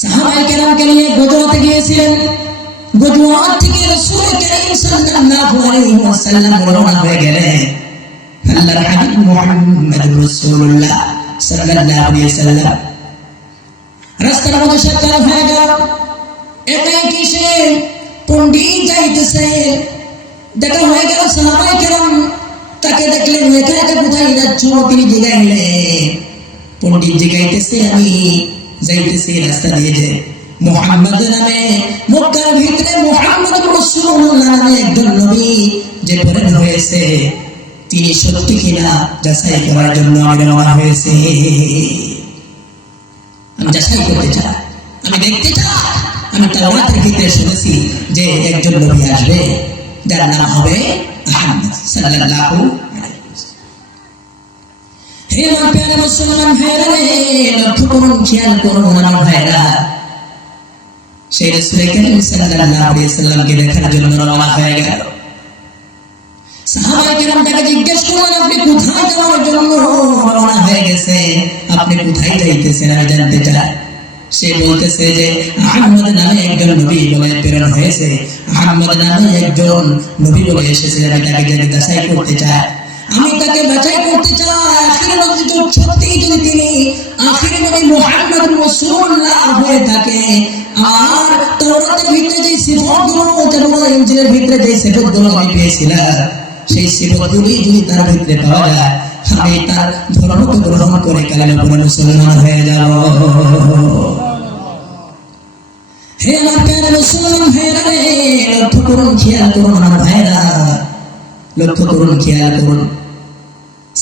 সাহাবায়ে কেরামকে নিয়ে গজওয়াতে গিয়েছিলেন। গজওয়াত থেকে রাসূল করিম সাল্লাল্লাহু আলাইহি ওয়াসাল্লাম রওনা হয়ে গেলেন আল্লাহর হাবিব মুহাম্মদ রাসূলুল্লাহ সাল্লাল্লাহু আলাইহি ওয়াসাল্লাম। রাস্তার মধ্যে সাক্ষাৎ হয়ে গেল, একাই কিসে পণ্ডিত যাইতেছে, দেখা হয়ে গেল। সাহাবায়ে কেরাম তাকে দেখলেন, একা একা কোথায় যাচ্ছ? তিনি জিজ্ঞাইলেন, পণ্ডিত জিজ্ঞাইতেছে, আমি যাইতেছি রাস্তা দিয়ে যে মুহাম্মদ নামে মক্কার ভিতরে মুহাম্মদ রাসূলুল্লাহ নামে একজন নবী যে প্রেরণ হয়েছে, তিনি সত্যি কিনা যাচাই করার জন্য আমি রওনা হয়েছি। আমি যাচাই করতে চাই, আমি দেখতে চাই। আমি তাওরাতের ভিতরে শুনেছি যে একজন নবী আসবে যার নাম হবে আহমদ সাল্লাল্লাহু আলাইহি ওয়াসাল্লাম। হে আমার প্রিয় মুসলমান ভাইরা, লক্ষ্য করুন, খেয়াল করুন আমার ভাইরা, সেই রাসূল করিম সাল্লাল্লাহু আলাইহি ওয়াসাল্লামকে দেখার জন্য রওনা হয়ে গেল। সাহাবায়ে কেরাম তাকে জিজ্ঞেস করলেন, আপনি কোথায় যাওয়ার জন্য রওনা হয়ে গেছেন? আপনি কোথায় যাইতেছেন আমি জানতে চাই। সে বলতেছে যে আহমদ নামে একজন নবী বলে প্রেরণ হয়েছে, আহমদ নামে একজন নবী বলে এসেছে, আমি তাকে যাচাই করতে চাই, আমি তাকে বাছাই করতে চাই। আখির নবী সত্যি যদি তিনি আখির নবী মুহাম্মদ রাসূলুল্লাহ হয়ে থাকে, আর তাওরাতের ভিতরে যে সিফাতগুলো এবং ইনজিলের ভিতরে যে সিফাতগুলো আমি পেয়েছিলাম, সেই সিফাতগুলি যদি তার ভিতরে পাওয়া যায়, আমি তার ধর্মকে গ্রহণ করে কালেমা পড়ে মুসলমান হয়ে যাব। হে আমার প্রিয় মুসলমান ভাইরা, লক্ষ্য করুন, খেয়াল করুন আমার ভাইরা, লক্ষ্য করুন, খেয়াল করুন।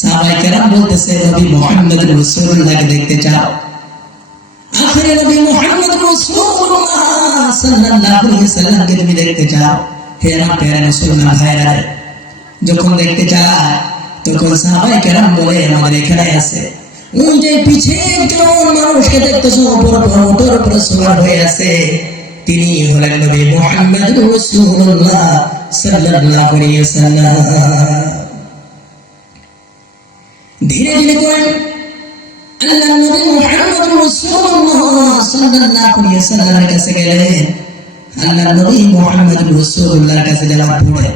সাহাবায়ে কেরাম বলতেছে, নবী মুহাম্মদ রাসূলুল্লাহকে দেখতে চাও, আখির নবী মুহাম্মদ রাসূলুল্লাহ সাল্লাল্লাহু আলাইহি ওয়াসাল্লামকে তুমি দেখতে চাও। হে আমার প্রিয় মুসলমান ভাইরা, যখন দেখতে চায় তখন সাহাবায়ে কেরাম বলে, আমাদের এখানে আছে, ওই যে পিছে একজন মানুষকে দেখতেছো, উপর মোটর উপরে সওয়ার হয়ে আছে, তিনি হলেন নবী মুহাম্মদুর রাসূলুল্লাহ সাল্লাল্লাহু আলাইহি ওয়াসাল্লাম। ধীরে ধীরে করে আল্লাহ নবী মুহাম্মদুর রাসূলুল্লাহ সাল্লাল্লাহু আলাইহি ওয়াসাল্লামের কাছে গেলেন। আল্লাহ নবী মুহাম্মদুর রাসূলুল্লাহর কাছে যাওয়ার পরে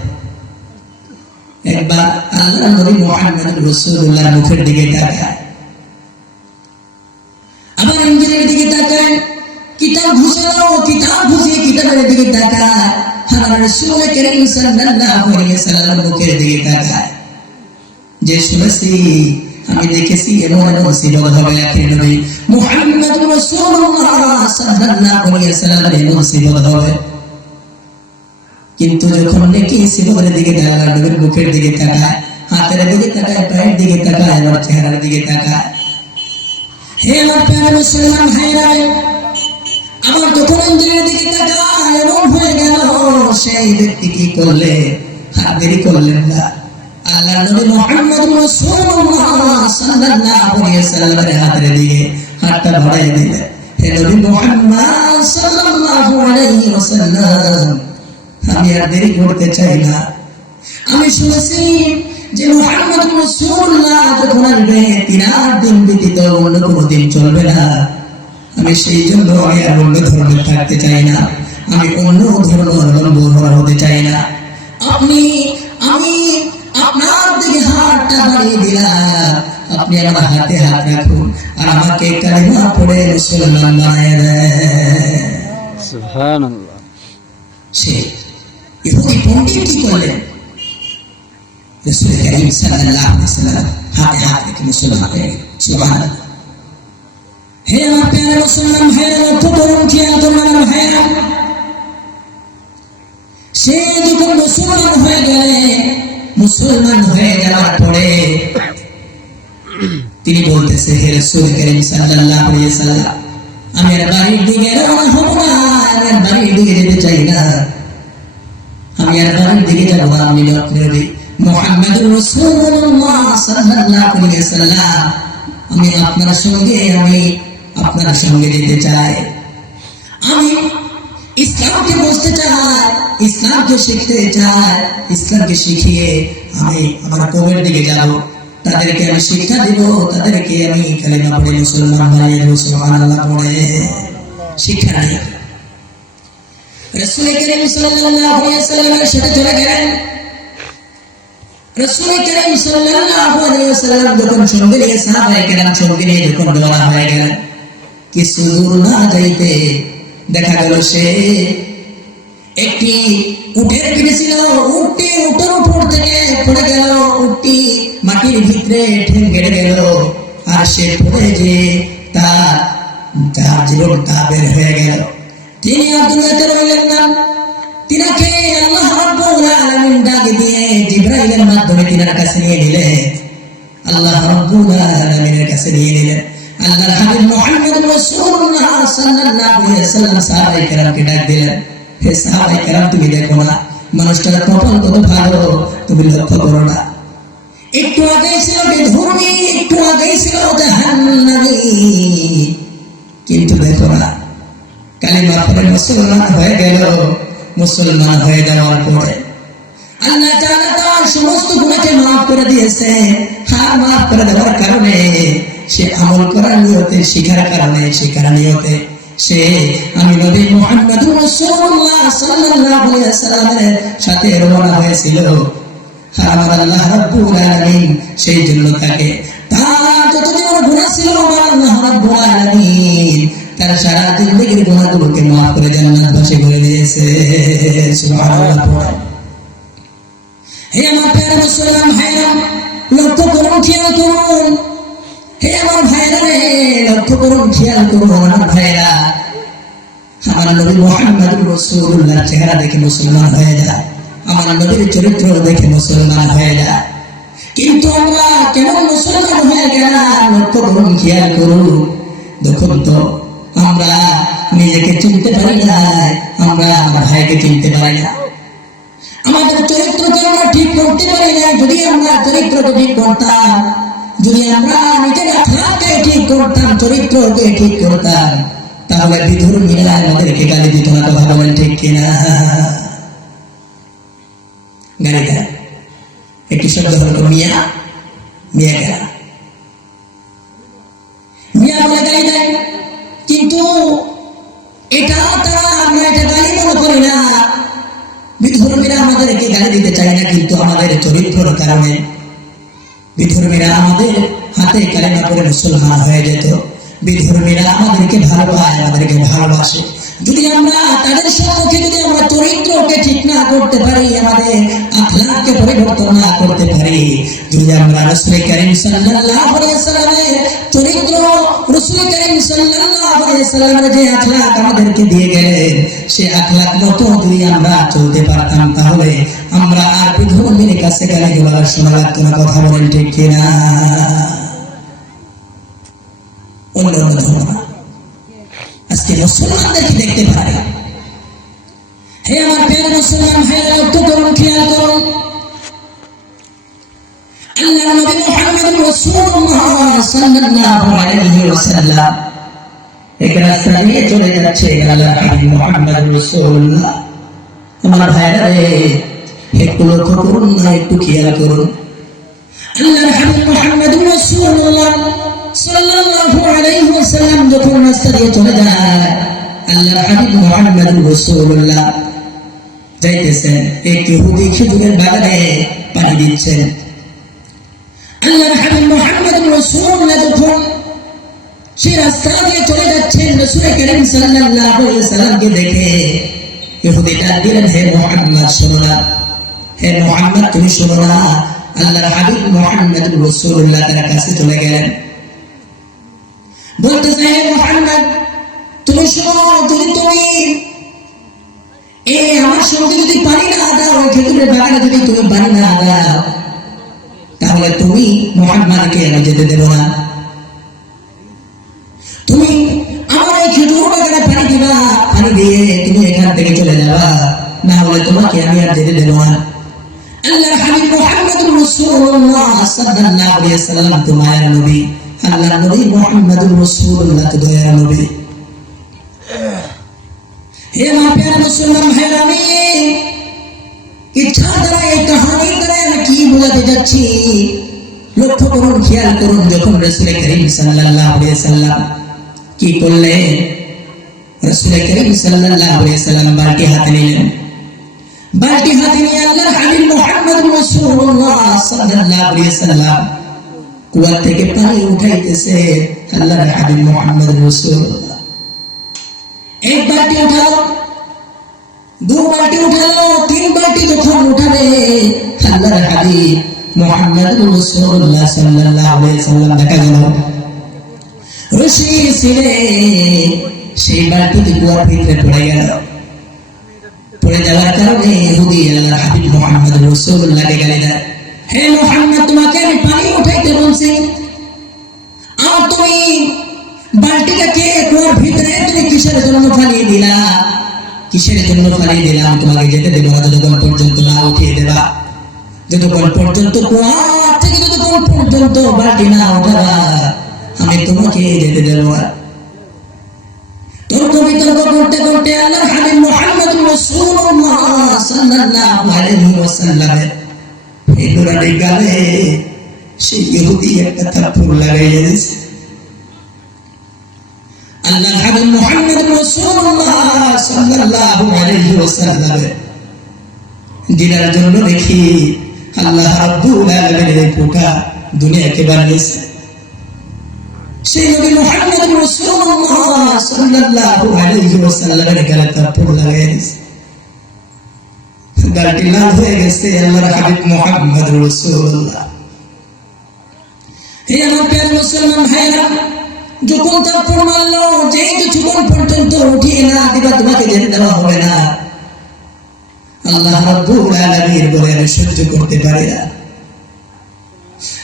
একবার আল্লাহ নবী মুহাম্মদুর রাসূলুল্লাহর মুখের দিকে তাকায়, আবার ইঞ্জিনের দিকে তাকায়, কিতাব ঘুষানো কিতাব ঘুষিয়ে কিতাবের দিকে তাকায়, আমার রাসূল করিম সাল্লাল্লাহু আলাইহি ওয়াসাল্লামের মুখের দিকে তাকায়। যে শুনেছি আমি দেখেছি এমন মুসিবত হবে আখির নবী মুহাম্মদুর রাসূলুল্লাহ সাল্লাল্লাহু আলাইহি ওয়াসাল্লামের এমন মুসিবত হবে। কিন্তু যখন দেখি সিবতের দিকে তাকায়, নবীর মুখের দিকে তাকায়, হাতের দিকে তাকায়, পায়ের দিকে তাকায়, আমার চেহারার দিকে তাকায়। হে আমার প্রিয় মুসলমান ভাইরা, আমার যখন ইঞ্জিনের দিকে তাকায় এমন হয়ে গেল, সেই ব্যক্তি কি করলে? আর দেরি করলেন না, আল্লাহ নবী মুহাম্মদুর রাসূলুল্লাহ সাল্লাল্লাহু আলাইহি ওয়াসাল্লামের হাতের দিকে হাতটা বাড়িয়ে দিলেন। হে নবী মুহাম্মদ সাল্লাল্লাহু আলাইহি ওয়াসাল্লাম, আমি আর দেরি করতে চাই না। আমি শুনেছি যে মুহাম্মদুর রাসূলুল্লাহ যখন আসবে 3 দিন ব্যতীত অন্য কোনো দিন চলবে না। আমি সেই জন্য আমি আর অন্য ধর্মে থাকতে চাই না, আমি অন্য ধর্মাবলম্বী হতে চাই না। আমি আপনার দিকে হাতটা বাড়িয়ে দিলাম, আপনি আমার হাতে হাত রাখুন আর আমাকে কালিমা পড়ে মুসলমান বানিয়ে দেন। সুবহানাল্লাহ। সে ইহুদি পণ্ডিত কি করলেন? রাসূল করিম সাল্লাল্লাহু আলাইহি ওয়াসাল্লাম হাতে হাত রেখে মুসলমান হয়ে গেলেন। সুবহানাল্লাহ। হে আমার প্রিয় মুসলমান ভাইরা, লক্ষ্য করুন, খেয়াল করুন আমার ভাইরা, সে যখন মুসলমান হয়ে গেলেন, মুসলমান হয়ে যাওয়ার পরে তিনি বলতেছে, হে রাসূল করিম সাল্লাল্লাহু আলাইহি ওয়াসাল্লাম, আমি আর বাড়ির দিকে রওনা হব না, আমি আর বাড়ির দিকে যেতে চাই না, আমি আর বাড়ির দিকে যাব না। আমি নবী মুহাম্মদুর রাসূলুল্লাহ সাল্লাল্লাহু আলাইহি ওয়াসাল্লাম, আমি আপনার সঙ্গে যেতে চাই। আমি ইসলামকে বুঝতে চাই, ইসলামকে শিখতে চাই, ইসলামকে শিখিয়ে আমি আমার কবরের দিকে যাব, তাদেরকে আমি শিক্ষা দিব, তাদেরকে আমি কালিমা পড়ে মুসলমান বানিয়ে দেব। সুবহানাল্লাহ পড়ে শিক্ষা নিই। রাসূল করিম সাল্লাল্লাহু আলাইহি ওয়াসাল্লামের সাথে চলে গেলেন। রাসূল করিম সাল্লাল্লাহু আলাইহি ওয়াসাল্লাম যখন সঙ্গে নিয়ে সাহাবায়ে কেরাম সঙ্গে নিয়ে যখন রওনা হয়ে গেলেন, কিছু দূর না যাইতে দেখা গেল সে একটি উটের পিঠে ছিল। উটের উপর থেকে পড়ে গেল, উটটি মাটির ভিতরে ঠেল গেড়ে গেল, আর সে পড়ে যে তার জীবনটা বের হয়ে গেল। তিনি আর দুনিয়াতে রইলেন না, তিনাকে আল্লাহ রাব্বুল আলামিন ডাক দিয়ে জিবরাইলের মাধ্যমে তিনার কাছে নিয়ে নিলেন। আল্লাহ রাব্বুল আলামিনের কাছে নিয়ে নিলেন। আল্লাহর হাবিব মুহাম্মদুর রাসূলুল্লাহ সাল্লাল্লাহু আলাইহি ওয়াসাল্লাম সাহাবায়ে কেরামকে ডাক দিলেন, হে সাহাবায়ে কেরাম, তুমি দেখো না মানুষটার কপাল কত ভালো, তুমি লক্ষ্য করো না? একটু আগে ছিল বেধর্মী, একটু আগে ছিল জাহান্নামী, কিন্তু দেখো না কালিমা পড়ে মুসলমান হয়ে গেল। মুসলমান হয়ে যাওয়ার পরে আল্লাহ তাআলা তার সমস্ত গুনাহকে মাফ করে দিয়েছে। আর মাফ করে দেওয়ার কারণে সে আমল করার নিয়তে, শিখার কারণে, শেখার নিয়তে সে আমি নবী মুহাম্মদুর রাসূলুল্লাহ সাল্লাল্লাহু আলাইহি ওয়াসাল্লামের সাথে রওনা হয়েছিল। আর আমার আল্লাহ রাব্বুল আলামিন সেই জন্য তাকে তার যতদিন গুনাহ ছিল, আল্লাহ রাব্বুল আলামিন তার সারা জিন্দেগীর গুনাহগুলোকে মাফ করে জান্নাতবাসী করে দিয়েছে। সুবহানাল্লাহ। হে আমার প্রিয় মুসলমান ভাইরা, লক্ষ্য করুন, খেয়াল করুন। হে আমার ভাইরা রে, লক্ষ্য করুন, খেয়াল করুন আমার ভাইরা। আমার নবী মুহাম্মদুর রাসূলুল্লাহর চেহারা দেখে মুসলমান হয়ে যায়, আমার নবীর চরিত্র দেখে মুসলমান হয়ে যায়। কিন্তু আমরা কেমন মুসলমান হয়ে গেলাম? লক্ষ্য করুন, খেয়াল করুন। দেখুন তো, আমরা নিজেকে চিনতে পারি না, আমরা আমার ভাইকে চিনতে পারি না, আমাদের চরিত্রকে আমরা ঠিক করতে পারি না। যদি আমরা চরিত্রকে ঠিক করতাম, যদি আমরা নিজের আখলাককে ঠিক করতাম, চরিত্রকে ঠিক করতাম, তাহলে বিধর্মীরা আমাদেরকে গালি দিত না, কথা বলেন ঠিক কিনা? গালি দেয়, একটি শব্দ হলো মিয়া, মিয়া কেনা, মিয়া বলে গালি দেয়। কিন্তু এটা আমরা এটা গালি মনে করি না। বিধর্মীরা আমাদেরকে গালি দিতে চায় না, কিন্তু আমাদের চরিত্রের কারণে বিধর্মীরা আমাদের হাতে কালেমা পড়ে মুসলমান হয়ে যেত। বিধর্মীরা আমাদেরকে ভালো পায়, আমাদেরকে ভালোবাসে। যদি আমরা তাদের সম্মুখে যদি আমরা চরিত্রকে ঠিক না করতে পারি, আমাদের আখলাককে পরিবর্তন না করতে পারি, যদি আমরা রাসূল করিম সাল্লাল্লাহু আলাইহি ওয়াসাল্লামের চরিত্র, রাসূল করিম সাল্লাল্লাহু আলাইহি ওয়াসাল্লামের যে আখলাক আমাদেরকে দিয়ে গেলেন, সে আখলাক মতো যদি আমরা চলতে পারতাম, তাহলে আমরা আর বিধর্মীর কাছে গালিগালাজ শোনা লাগতো না। কথা বলেন ঠিক কিনা? অন্য ধর্ম আজকে মুসলমানদেরকে দেখতে পারে। হে আমার প্রিয় মুসলমান ভাইরা, লক্ষ্য করুন, খেয়াল করুন, আল্লাহর নবী মুহাম্মদ রাসূলুল্লাহ সাল্লাল্লাহু আলাইহি ওয়াসাল্লাম এক রাস্তা দিয়ে চলে যাচ্ছে। আল্লাহর হাবিব মুহাম্মদ রাসূলুল্লাহ, আমার ভাইরা রে, একটু লক্ষ্য করুন না, একটু খেয়াল করুন। আল্লাহর হাবিব মুহাম্মদ রাসূলুল্লাহ সাল্লাল্লাহু আলাইহি ওয়াসাল্লাম যখন রাস্তা দিয়ে চলে যায়, আল্লাহর হাবিব মুহাম্মদ রাসূলুল্লাহ যাইতেছেন, এক ইহুদি খেজুরের বাগানে পানি দিচ্ছেন। আল্লাহর হাবিব মুহাম্মদ রাসূলুল্লাহ যখন সেই রাস্তা দিয়ে চলে যাচ্ছেন, রাসূল করিম সাল্লাল্লাহু আলাইহি ওয়াসাল্লামকে দেখে ইহুদি ডাক দিলেন, হে মুহাম্মদ শোনো না, হে মুহাম্মদ তুমি শোনো না। আল্লাহর হাবিব মুহাম্মদ রাসূলুল্লাহ তার কাছে চলে গেলেন, বলতেছে, হে মুহাম্মদ তুমি শোনো, যদি তুমি আমার সঙ্গে যদি পানি না দাও, খেজুরের বাগানে যদি তুমি পানি না দাও, তাহলে তুমি মুহাম্মদকে আমি যেতে দেব না। তুমি আমার এই খেজুর বাগানে পানি দিবা, পানি দিয়ে তুমি এখান থেকে চলে যাবা, না হলে তোমাকে আমি আর যেতে দেব না। আল্লাহর হাবিব মুহাম্মদ রাসূলুল্লাহ সাল্লাল্লাহু আলাইহি ওয়াসাল্লাম তো মায়ের নবী, আল্লাহর নবী মুহাম্মদ রাসূলুল্লাহ তো দয়ার নবী। হে আমার প্রিয় মুসলমান ভাইরা, আমি ইচ্ছা দ্বারা এই কাহিনী দ্বারা আমি কি বোঝাতে যাচ্ছি লক্ষ্য করুন, খেয়াল করুন। যখন রাসূল করিম সাল্লাল্লাহু আলাইহি ওয়াসাল্লাম কি করলেন, রাসূল করিম সাল্লাল্লাহু আলাইহি ওয়াসাল্লাম বালতি হাতে নিলেন, বালতি হাতে নিয়ে আল্লাহর হাবিব মুহাম্মদ রাসূলুল্লাহ সাল্লাল্লাহু আলাইহি ওয়াসাল্লাম কুয়া থেকে পানি উঠাইতেছে। আল্লাহর হাবিব মুহাম্মদ রাসূলুল্লাহ এক বালতি উঠালো, দু বালতি উঠালো, তিন বালতি যখন উঠাবে, আল্লাহর হাবিব মুহাম্মদ রাসূলুল্লাহ সাল্লাল্লাহু আলাইহি ওয়াসাল্লাম দেখা গেল রশি ছিঁড়ে সেই বালতিটি কুয়ার ভিতরে পড়ে গেল। পড়ে যাওয়ার কারণে ইহুদি আল্লাহর হাবিব মুহাম্মদ রাসূলুল্লাহকে গালি দেয়, হে মুহাম্মদ তোমাকে আমি পানি উঠাইতে বলছি, আর তুমি বালতিটাকে কুয়ার ভিতরে তুমি কিসের জন্য ফালিয়ে দিলা? কিসের জন্য ফালিয়ে দিলাম? তোমাকে যেতে দেব না যতক্ষণ পর্যন্ত না উঠিয়ে দেবা, যতক্ষণ পর্যন্ত কুয়ার থেকে যতক্ষণ পর্যন্ত বালতি না উঠাবা, আমি তোমাকে যেতে দেব না। তর্ক বিতর্ক করতে করতে আল্লাহর হাবিব মুহাম্মদ রাসূলুল্লাহ সাল্লাল্লাহু আলাইহি ওয়াসাল্লাম এই নুরানি গালে সেই ইহুদি একটা থাপ্পড় লাগাইয়া দিয়েছে। আল্লাহর হাবিব মুহাম্মদ রাসূলুল্লাহ সাল্লাল্লাহু আলাইহি ওয়াসাল্লাম দিনের জন্য দেখি আল্লাহ রাব্বুল আলামিনের এই পোকা দুনিয়াকে বানিয়েছে। সেই নবী মুহাম্মদ রাসূলুল্লাহ সাল্লাল্লাহু আলাইহি ওয়াসাল্লামের গালে থাপ্পড় লাগাইয়া দিয়েছে, গালটি লাল হয়ে গেছে। আল্লাহর হাবিব মুহাম্মদ রাসূলুল্লাহ, হে আমার প্রিয় মুসলমান ভাইরা, যখন থাপ্পড় মারলো, যে কিছুক্ষণ পর্যন্ত উঠিয়ে না দিবা তোমাকে যেতে দেওয়া হবে না। আল্লাহ রাব্বুল আলামিন বলে আমি সহ্য করতে পারি না।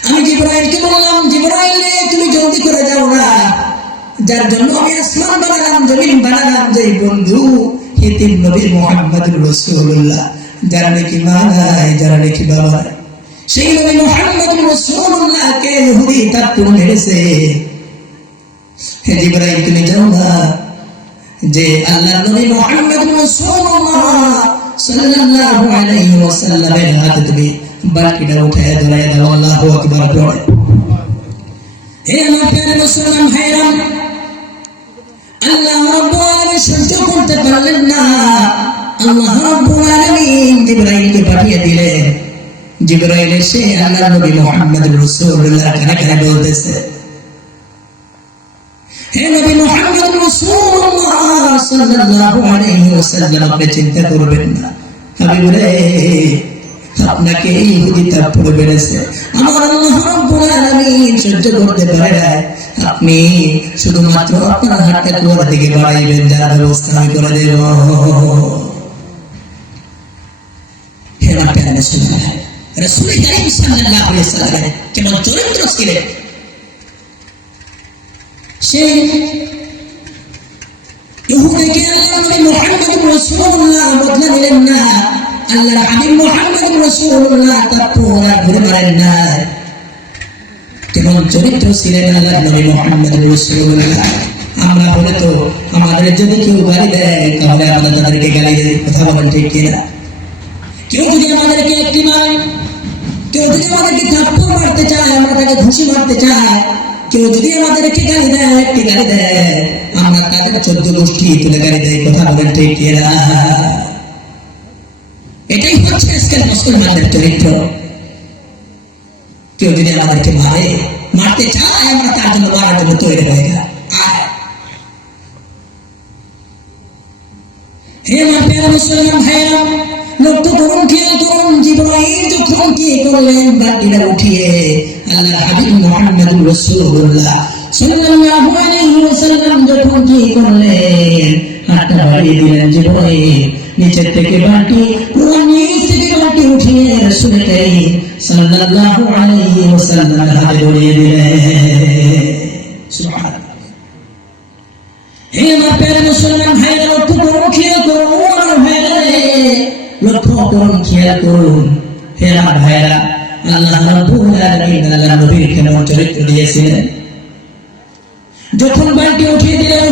আমি জিবরাইলকে বললাম, জিবরাইল তুমি জলদি করে যাও না, যার জন্য আমি আসমান বানালাম, জমিন বানালাম, যে বন্ধু হিতিম নবী মুহাম্মদ রাসূলুল্লাহ, যারা নাকি মা নাই, যারা নাকি বাবা নাই, সেই নবী মুহাম্মদ রাসূলুল্লাহকে ইহুদি থাপ্পড় মেরেছে। হে জিবরাইল তুমি যাও না, যে আল্লাহর নবী মুহাম্মদ রাসূলুল্লাহ সাল্লাল্লাহু আলাইহি ওয়াসাল্লামের হাতে তুমি বালতিটা উঠায় ধরায় দাও। আল্লাহু আকবার পড়ে। হে আমার প্রিয় মুসলমান ভাইরা, আল্লাহ রাব্বুল আলামিন সহ্য করতে পারলেন না। আল্লাহ রাব্বুল আলামিন জিবরাইলকে পাঠিয়ে দিলেন। জিবরাইল এসে আল্লাহর নবী মুহাম্মদ রাসূলুল্লাহ কানে বলতেছে, হে নবী মুহাম্মদ রাসূলুল্লাহ সাল্লাল্লাহু আলাইহি ওয়াসাল্লাম, আপনি চিন্তা করবেন না। হাবিব রে, আপনাকে ইহুদি থাপ্পড় মেরেছে, আমার আল্লাহ রাব্বুল আলামিন সহ্য করতে পারে না। আপনি শুধুমাত্র আপনার হাতটা কুয়ার দিকে বাড়াইবেন, যার ব্যবস্থা আমি করে দেব। হে আমার প্রিয় মুসলমান, রাসূল কারীম সাল্লাল্লাহু আলাইহি ওয়াসাল্লাম কেমন চরিত্র ছিলেন। সেই ইহুদিকে আল্লাহর নবী মুহাম্মদ রাসূলুল্লাহ বদলা দিলেন না। আল্লাহর হাবিব মুহাম্মদ রাসূলুল্লাহ থাপ্পড় আর ঘুরে মারেন না। কেমন চরিত্র ছিলেন আল্লাহর নবী মুহাম্মদ রাসূলুল্লাহ। আমরা বলে তো আমাদের যদি কেউ গালি দেয় তাহলে আমরা তাদেরকে গালি দেই, কথা বলেন ঠিক কিনা? কেউ যদি আমাদেরকে একটি মারে, কেউ যদি আমাদেরকে থাপ্পড় মারতে চায়, আমরা তাকে ঘুষি মারতে চাই, কেউ যদি আমাদেরকে গালি দেয়, একটি গালি দেয়, আমরা তাদের 14 গোষ্ঠী তুলে গালি দেই, কথা বলেন ঠিক কিনা? এটাই হচ্ছে আজকের মুসলমানদের চরিত্র। কেউ যদি আমাদেরকে মারতে চায়, আমরা তার জন্য মারার জন্য তৈরি হয়ে গেলাম। হে আমার প্রিয় মুসলমান ভাইরা, লক্ষ্য করুন, খেয়াল করুন, জিবরাইল যখন কি করলেন, বালতিটা উঠিয়ে আল্লাহর হাবিব মুহাম্মদ রাসূলুল্লাহ সাল্লাল্লাহু আলাইহি ওয়াসাল্লাম যখন কি করলেন, হাতটা বাড়িয়ে দিলেন। জিবরাইল নিচের থেকে বালতি, নিচ থেকে বালতি উঠিয়ে রাসূল কারীম সাল্লাল্লাহু আলাইহি ওয়াসাল্লামের হাতে ধরিয়ে দিলেন। সুবহানাল্লাহ। হে আমার প্রিয় মুসলমান ভাইরা, লক্ষ্য করুন, খেয়াল করুন, আমার ভাইরা রে, লক্ষ্য করুন, খেয়াল করুন। হে আমার ভাইরা, আল্লাহ রাব্বুল আলামিন আল্লাহর নবীর কেমন চরিত্র দিয়েছিলেন। যখন বালতি উঠিয়ে দিলেন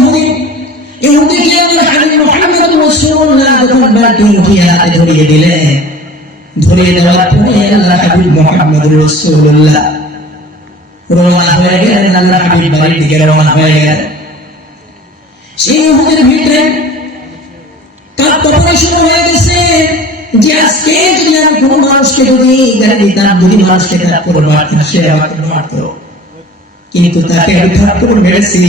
ইহুদিকে আল্লাহর হাবিব মুহাম্মদ রাসূলুল্লাহ যখন বালতি উঠিয়ে হাতে ধরিয়ে দিলেন, ধরিয়ে দেওয়ার পরে আল্লাহর হাবিব মুহাম্মদ রাসূলুল্লাহ রওনা হয়ে গেলেন। আল্লাহর হাবিব বাড়ির দিকে রওনা হয়ে গেলেন। সেই ইহুদের ভিতরে কাঁদতে শুরু হয়ে গেছে যে আজকে যদি আমি কোনো মানুষকে যদি গালি দিতাম, যদি মানুষকে থাপ্পড় মারতাম, সে আমাকে মারত, কিন্তু তাকে আমি থাপ্পড় মেরেছি,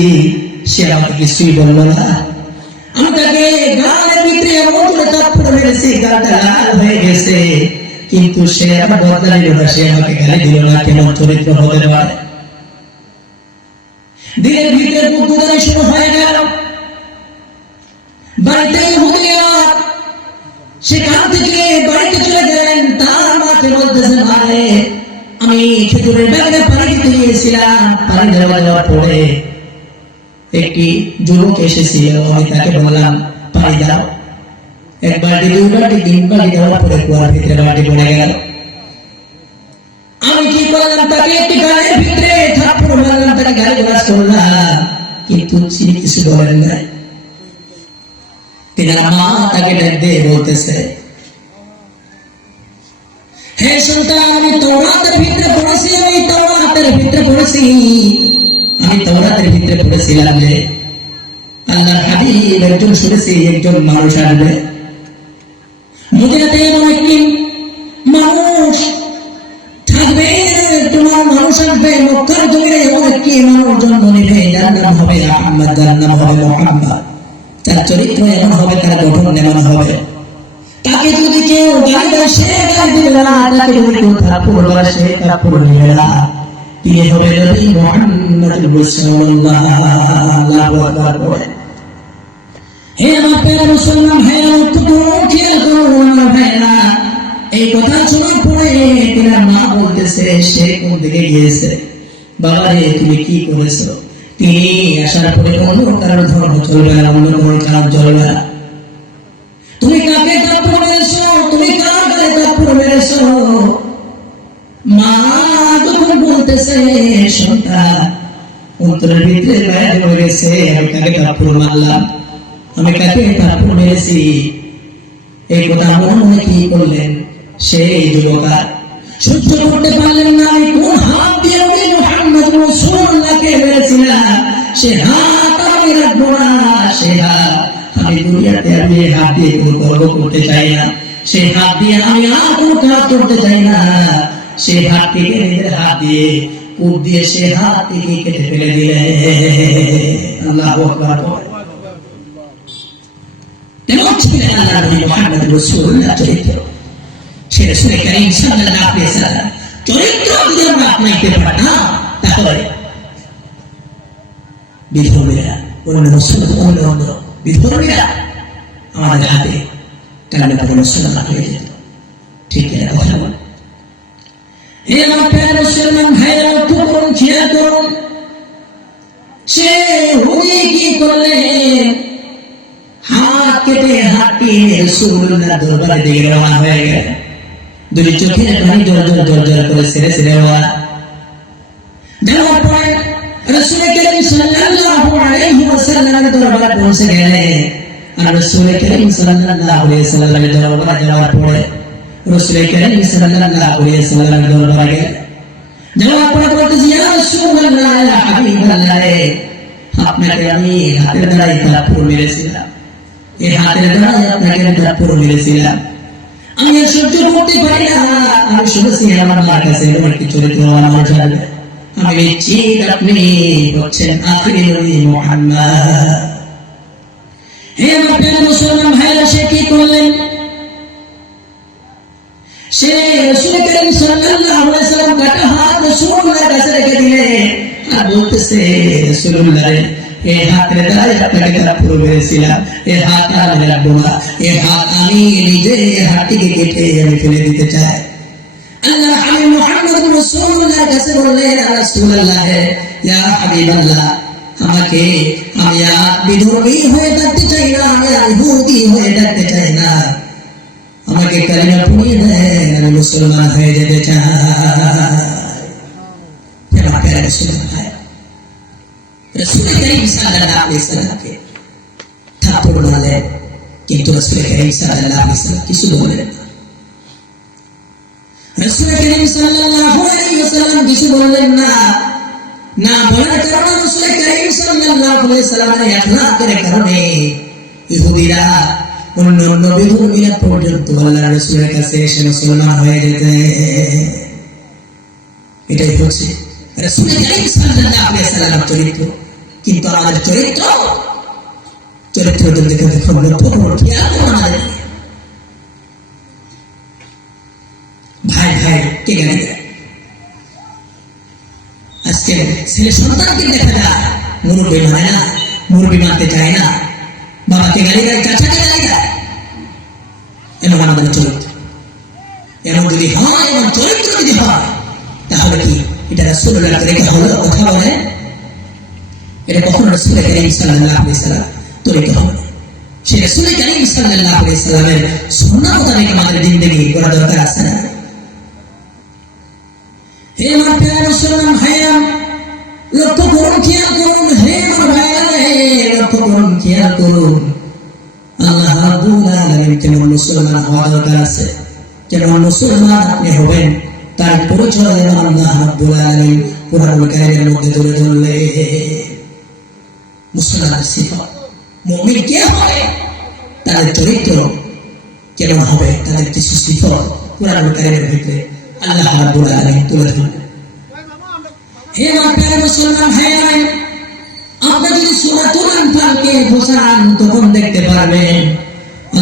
সে আমাকে কিছুই বলল না। আমি তাকে গালের ভিতরে এমন করে থাপ্পড় মেরেছি, গালটা লাল হয়ে গেছে, কিন্তু সে আমার বদলা নিল না, সে আমাকে গালি দিল না। কেমন চরিত্র হতে পারে? দিনের ভিতরে বুদ্ধিদারি শুরু হয়ে গেল। বাড়িতে ইহুদিরা সেখান থেকে বাড়িতে চলে গেলেন। তার মাকে বলতেছে, মারে, আমি খেজুরের বাগানে পানি দিতে গিয়েছিলাম, পানি দেওয়ার পরে একটি যুবক এসেছিল, আমি তাকে বললাম পানি দাও। 1 বালতি 2 বালতি 3 বালতি দেওয়ার পরে কুয়ার ভিতরে বালতি পড়ে গেল। আমি কি করলাম, তাকে একটি গালের ভিতরে থাপ্পড় মারলাম, তাকে গালিগালাজ করলাম, কিন্তু তিনি কিছু বলেন না। তিনার মা তাকে ডাক দিয়ে বলতেছে, হে সন্তান, আমি তাওরাতের ভিতরে পড়েছি, আমি তাওরাতের ভিতরে পড়েছিলাম যে আল্লাহর হাবিব একজন শুনেছি একজন মানুষ আসবে, মদিনাতে এমন একটি মানুষ থাকবে, তোমার মানুষ আসবে, মক্কার জমিনে এমন একটি মানুষ জন্ম নেবে, যার নাম হবে আহমদ, যার নাম হবে মুহাম্মদ, তার চরিত্র এমন হবে, তার গঠন এমন হবে, তাকে যদি কেউ গালি দেয় সে গালি দিবে না, তাকে যদি কেউ থাপ্পড় মারে সে থাপ্পড় দিবে না। তিনি হবে নবী মুহাম্মদ রাসূলুল্লাহ। আল্লাহু আকবার। হে আমার প্রিয় মুসলমান ভাইরা, খেয়াল করুন আমার ভাইরা, এই কথা শোনার পরে তিনার মা বলতেছে, সে কোন দিকে গিয়েছে, বাবা রে তুমি কি করেছো? তিনি আসার পরে অন্য কারণ ধর্ম চলবে না, অন্য কোনো কারণ চলবে না। তুমি কাকে থাপ্পড় মেরেছো? তুমি কার গায়ে থাপ্পড় মেরেছো? মা যখন বলতেছে, সন্তান অন্তরের ভিতরে বাইরে হয়ে গেছে, আমি কাকে থাপ্পড় মারলাম, আমি কাকে থাপ্পড় মেরেছি, এই কথা মনে মনে কি করলেন সেই যুবকা সহ্য করতে পারলেন না। আমি কোন হাত দিয়ে ওই মুহাম্মদ রাসূলুল্লাহকে মেরেছিলাম, সে হাত আমি রাখবো না। সে হাত আমি দুনিয়াতে আমি হাত দিয়ে কোনো গর্ব করতে চাই না, সেই হাত দিয়ে আমি আর কোনো কাজ করতে চাই না। সেই হাত থেকে নিজের হাত দিয়ে কূপ দিয়ে সে হাত থেকে কেটে ফেলে দিলে। আল্লাহু আকবার। এমন ছিলেন আল্লাহ নবী মুহাম্মদ রাসূলুল্লাহ চরিত্র। সে রাসূল কারীম সাল্লাল্লাহু আলাইহি ওয়াসাল্লাম চরিত্র যদি আমরা আপনাইতে পারি না, তাহলে বিধর্মীরা অন্য বিধর্মীরা আমাদের হাতে কালেমা পড়ে মুসলমান হয়ে যেত। ঠিক কিনা কথা বল? হে আমার প্রিয় মুসলমান ভাইরা, লক্ষ্য করুন, খেয়াল করুন, সে হুদি কি করলেন? হাত কেটে হাতটি রাসূলুল্লাহ দরবারে দিকে রওনা হয়ে গেল। দুই চোখের পানি জল করে ছেড়ে যাওয়ার পরে রাসূল কারীম সাল্লাল্লাহু আলাইহি ওয়াসাল্লামের দরবারে পৌঁছে গেলেন। আর রাসূল কারীম সাল্লাল্লাহু আলাইহি ওয়াসাল্লামের দরবারে যাওয়ার পরে রাসূল কারীম সাল্লাল্লাহু আলাইহি ওয়াসাল্লামের দরবারে যাওয়ার পরে বলতেছি, ইয়া রাসূলুল্লাহ, ইয়া হাবিবাল্লাহ, আপনাকে আমি হাতের দ্বারাই থাপ্পড় মেরেছিলাম, এই হাতের দ্বারাই আপনাকে থাপ্পড় মেরেছিলাম। আমি আর সহ্য করতে পারি না। আমি শুনেছি আমার মার কাছে এমন একটি চরিত্র আমার জানবে। আমি নিশ্চিত আপনি হচ্ছেন আখিরি নবী মুহাম্মদ। হে আমার প্রিয় মুসলমান ভাইরা, সে কি করলেন? সে রাসূল কারীম সাল্লাল্লাহু আলাইহি ওয়াসাল্লাম কাটা হাত রাসূলুল্লাহর কাছে রেখে দিলেন আর বলতেছে, রাসূলুল্লাহ, এই হাতের দ্বারা আপনাকে থাপ্পড় মেরেছিলাম, এই হাত আমি রাখবো না, এই হাত আমি নিজে হাতটিকে কেটে আমি ফেলে দিতে চাই। আল্লাহ হাবিব মুহাম্মদ রাসূলুল্লাহর কাছে বললেন, রাসূলুল্লাহ, ইয়া হাবিবাল্লাহ, আমাকে আমি আর বিধর্মী হয়ে ডাকতে চাই না, আমি আর ইহুদি হয়ে ডাকতে চাই না, আমাকে কালিমা পড়িয়ে দেন, আমি মুসলমান হয়ে যেতে চাই। রাসূল কারীম সাল্লাল্লাহু আলাইহি ওয়াসাল্লামকে থাপ্পড় মারলেন, কিন্তু রাসূল কারীম সাল্লাল্লাহু আলাইহি ওয়াসাল্লাম কিছু বললেন না। রাসূল কারীম সাল্লাল্লাহু আলাইহি ওয়াসাল্লাম কিছু বললেন না। না বলার কারণে রাসূল কারীম সাল্লাল্লাহু আলাইহি ওয়াসাল্লামের আখলাকের কারণে ইহুদিরা অন্য বিধর্মীরা পর্যন্ত আল্লাহর রাসূলের কাছে এসে মুসলমান হয়ে যেতে। এটাই হচ্ছে রাসূল কারীম সাল্লাল্লাহু আলাইহি ওয়াসাল্লামের চরিত্র। কিন্তু আমাদের চরিত্র যদি দেখো লক্ষ্য করুন, খেয়াল করুন, আমাদের ভাই কে গালি দেয়? আজকে ছেলে সন্তানকে দেখা যায় মুরব্বী মানে না, মুরব্বী মানতে চায় না, বাবাকে গালি দেয়, চাচাকে গালি দেয়। এমন আমাদের চরিত্র। এমন যদি হয়, এমন চরিত্র যদি হয়, তাহলে কি এটা রাসূলুল্লাহর তরিকা হলো? কথা বলে এটা কখনো রাসূল কারীম সাল্লাল্লাহু আলাইহি ওয়াসাল্লাম তরিকা হবে। সেই রাসূল কারীম সাল্লাল্লাহু আলাইহি ওয়াসাল্লামের সুন্নাহ মোতাবেক আমাদের জিন্দেগি করা দরকার আছে না? হে আমার প্রিয় মুসলমান ভাইরা, লক্ষ্য করুন, খেয়াল করুন, হে আমার ভাইরা, লক্ষ্য করুন, খেয়াল করুন, আল্লাহ রাব্বুল আলামিন কেমন মুসলমান হওয়া দরকার আছে, কেমন মুসলমান আপনি হবেন, তার পরিচয় আল্লাহ রাব্বুল আলামিন কুরআনুল কারীমের মধ্যে তুলে ধরলেন। মুসলমানের সিফাত, মুমিন কে হবে, তাদের চরিত্র কেমন হবে, তাদের কিছু সিফাত কুরআনুল কারীমের ভিতরে আল্লাহ রাব্বুল আলামিন তুলে ধরলেন। হে আমার প্রিয় মুসলমান ভাইরা, আপনি যদি সূরাতুল আনফালকে বসান তখন দেখতে পারবেন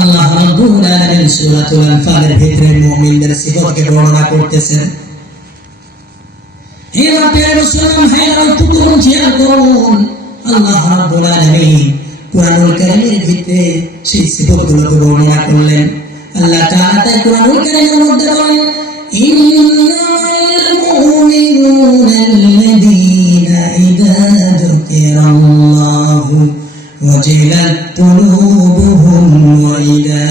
আল্লাহ রাব্বুল আলামিন সূরাতুল আনফালের ভিতরে মুমিনদের সিফাতকে বর্ণনা করতেছেন। হে আমার প্রিয় মুসলমান ভাইরা, লক্ষ্য খেয়াল করুন, আল্লাহ রাব্বুল আলামিন কুরআনুল কারীমের ভিতরে সেই সিফাতগুলোকে বর্ণনা করলেন। আল্লাহ তাআলা তাই কুরআনুল কারীমের মধ্যে বলেন, ইন্নাল মুমিনুনা আল্লাযীনা ইযা যুকিরাল্লাহু ওয়াজিলাত কুলুবুহুম ওয়া ইযা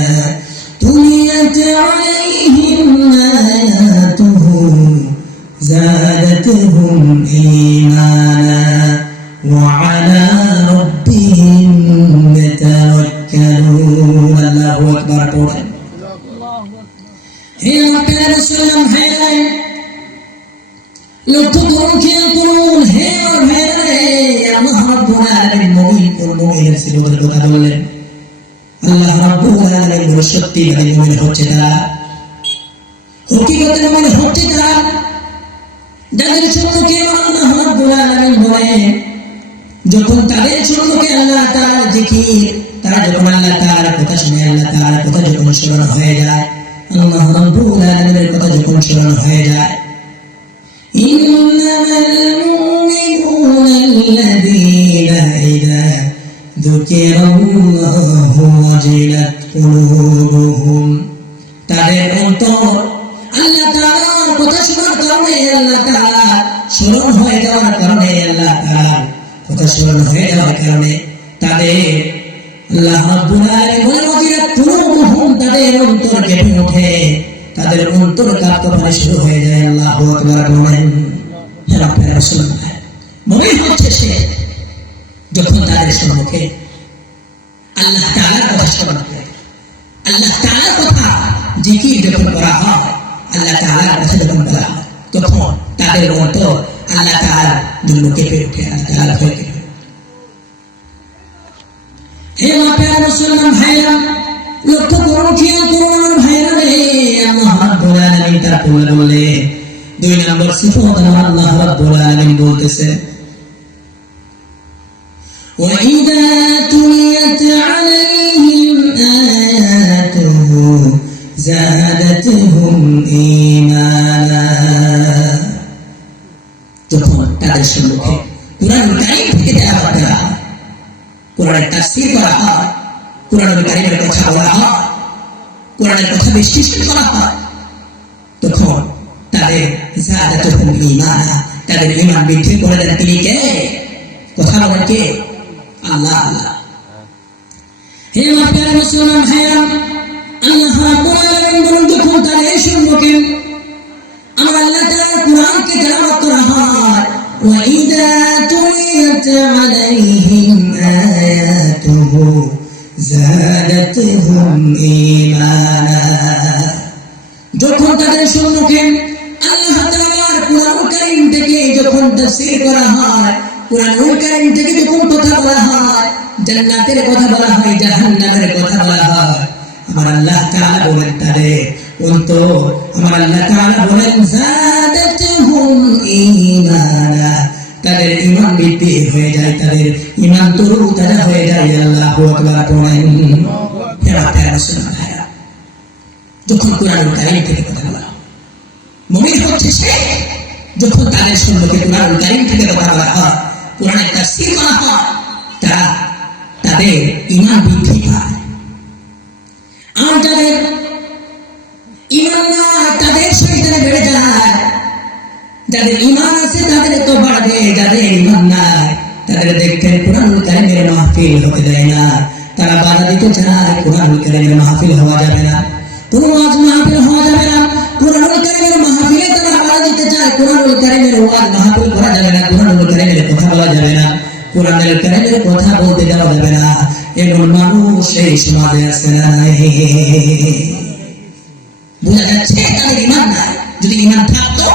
তুলিয়াত আলাইহিম আয়াতুহু যাদাতুহুম ঈমানা ওয়া আলা রাব্বিহিম ইয়াতাওয়াক্কালুন। লক্ষ্য করুন, খেয়াল করুন, হে আমার ভাইরা রে, আল্লাহ রাব্বুল আলামিন মুমিন ও মুমিনের সিফাতের কথা বললেন। আল্লাহ রাব্বুল আলামিন বলে সত্যিকারের মুমিন হচ্ছে তারা, হকিকতের মুমিন হচ্ছে তারা, যাদের সম্মুখে আল্লাহ রাব্বুল আলামিন বলেন, যখন তাদের সম্মুখে আল্লাহ তাআলার জিকির, তারা যখন আল্লাহ তাআলার কথা শুনে, আল্লাহ তাআলার কথা যখন স্মরণ হয়ে যায়, আল্লাহ রাব্বুল আলামিনের কথা যখন স্মরণ হয়ে যায়, ইন্নামাল মুমিনুনা আল্লাযীনা ইযা যুকিরাল্লাহু ওয়াজিলাত কুলুবুহুম, তাদের অন্তর আল্লাহ তাআলার কথা শোনার কারণে, আল্লাহ তাআলা স্মরণ হয়ে যাওয়ার কারণে, আল্লাহ তাআলার কথা স্মরণ হয়ে যাওয়ার কারণে তাদের আল্লাহ রাব্বুল আলামিন বলেন ওয়াজিলাত কুলুবুহুম, তাদের অন্তর কেঁপে ওঠে, তাদের অন্তর কাঁপতে শুরু হয়ে যায়। আল্লাহু আকবার বলেন। হে আপনারা শুনুন, মুমিন হচ্ছে সে যখন তাদের সম্মুখে আল্লাহ তাআলার কথা স্মরণ করে, আল্লাহ তাআলার কথা জিকির যখন করা হয়, আল্লাহ তাআলার কথা যখন বলা হয়, তখন তাদের অন্তর আল্লাহ তাআলার জন্য কেঁপে ওঠে, আল্লাহ তাআলার ভয় কেঁপে ওঠে। হে আপনারা মুসলমান ভাইরা, লক্ষ্য করুন, খেয়াল করুন আমার ভাইরা রে, আল্লাহ রাব্বুল আলামিন তারপরে বলে 2 নম্বর সিফাত আল্লাহ রাব্বুল আলামিন বলতেছেন, وَإِذَا تُلِيَتْ عَلَيْهِمْ آيَاتُهُ زَادَتْهُمْ إِيمَانًا, যখন তাদের সম্মুখে কুরআনুল কারীম থেকে তেলাওয়াত করা হয়, কুরআনের তাফসীর করা হয়, কুরআনুল কারীমের কথা বলা হয়, কুরআনের কথা বিশ্লেষণ করা হয়, তখন তাদের যাদাতুহুম ঈমানা, তাদের ঈমান বৃদ্ধি করে দেন তিনি কে? কথা বলেন কে? আল্লাহ। আল্লাহ। হে আপনারা মুসলমান ভাইরা, আল্লাহ রাব্বুল আলামিন বলেন, যখন তাদের সম্মুখে আমার আল্লাহ তাআলার কুরআনকে তেলাওয়াত করা হয়, وَإِذَا تُلِيَتْ عَلَيْهِمْ آيَاتُهُ زَادَتْهُمْ إِيمَانًا, যখন তাদের সম্মুখে আল্লাহ তাআলার কুরআনুল কারীম থেকে যখন তাফসীর করা হয়, কুরআনুল কারীম থেকে যখন কথা বলা হয়, জান্নাতের কথা বলা হয়, জাহান্নামের কথা বলা হয়, আমার আল্লাহ তাআলা বলেন তাদের অন্তর, আমার আল্লাহ তাআলা বলেন যাদাতুহুম ঈমানা, তাদের ঈমান বৃদ্ধি হয়ে যায়, তাদের ঈমান তরুতাজা হয়ে যায়। আল্লাহু আকবার বলেন। হে আপনারা মুসলমান ভাইরা, যখন কুরআনুল কারীম থেকে কথা বলা হয়, মুমিন হচ্ছে সে যখন তাদের সম্মুখে কুরআনুল কারীম থেকে কথা বলা হয়, কুরআনের তাফসীর করা হয়, তারা তাদের ঈমান বৃদ্ধি পায়। আর যাদের ঈমান না, তাদের শয়তানে বেড়ে যায়। যাদের ঈমান আছে তাদের তো বাড়বে, যাদের ঈমান নাই তাদের দেখতেন কুরআনুল কারীমের মাহফিল হতে দেয় না, তারা বাধা দিতে চায়, কুরআনুল কারীমের মাহফিল হওয়া যাবে না, কোনো ওয়াজ মাহফিল হওয়া যাবে না, কুরআনুল কারীমের মাহফিলে তারা বাধা দিতে চায়, কুরআনুল কারীমের ওয়াজ মাহফিল করা যাবে না, কুরআনুল কারীমের কথা বলা যাবে না, কুরআনুল কারীমের কথা বলতে দেওয়া যাবে না। এমন মানুষ এই সমাজে আছে না? বোঝা যাচ্ছে তাদের ঈমান নাই। যদি ঈমান থাকতো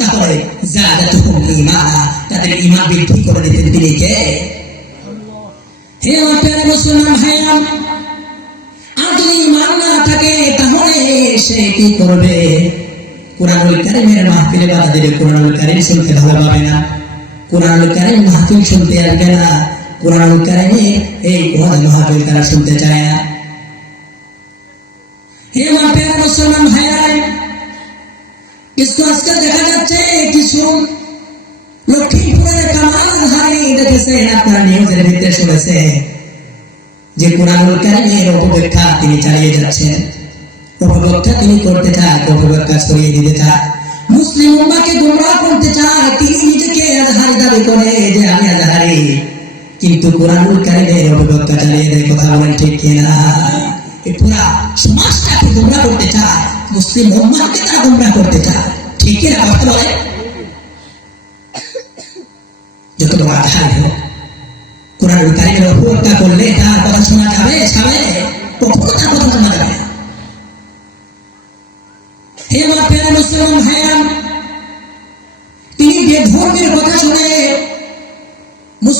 তাহলে যাদাতুহুম ঈমানা, তাদের ঈমান বৃদ্ধি করে দিতেন তিনি কে? হে আপনারা মুসলমান ভাইরা, আর যদি ঈমান না থাকে তাহলে সে কি করবে? কুরআনুল কারীমের মাহফিলে বাধা দিলে কুরআনুল কারীম শুনতে ভালো পাবে না, কুরআনুল কারীম মাহফিল শুনতে আসবে না, কুরআনুল কারীমে এই ওয়াজ মাহফিল তারা শুনতে চায় না। হে আপনারা মুসলমান ভাইরা, কিন্তু আজকে দেখা যাচ্ছে কিছু লক্ষ্মীপুরের কামাল ধারী দেখেছেন, আপনারা নিউজের ভিতরে শুনেছে যে কুরআনুল কারীমের অপব্যাখ্যা তিনি চালিয়ে যাচ্ছেন, অপব্যাখ্যা তিনি করতে চায়, অপব্যাখ্যা ছড়িয়ে দিতে চায়, মুসলিম উম্মাহকে গোমরাহ করতে চায়। তিনি নিজেকে আজহারি দাবি করে যে আমি আজহারি, কিন্তু কুরআনুল কারীমের অপব্যাখ্যা চালিয়ে দেয়। কথা বলেন ঠিক কিনা? এই পুরা সমাজটাকে গোমরাহ করতে চায়, মুসলিম উম্মাহকে তারা গোমরাহ করতে চায়, ঠিক কিনা? কথা বলে যত বড় আজহারি হোক, কুরআনুল কারীমের অপব্যাখ্যা করলে তার কথা শোনা যাবে? কখনো তার কথা শোনা যাবে না। হে আপনারা মুসলমান ভাইরা,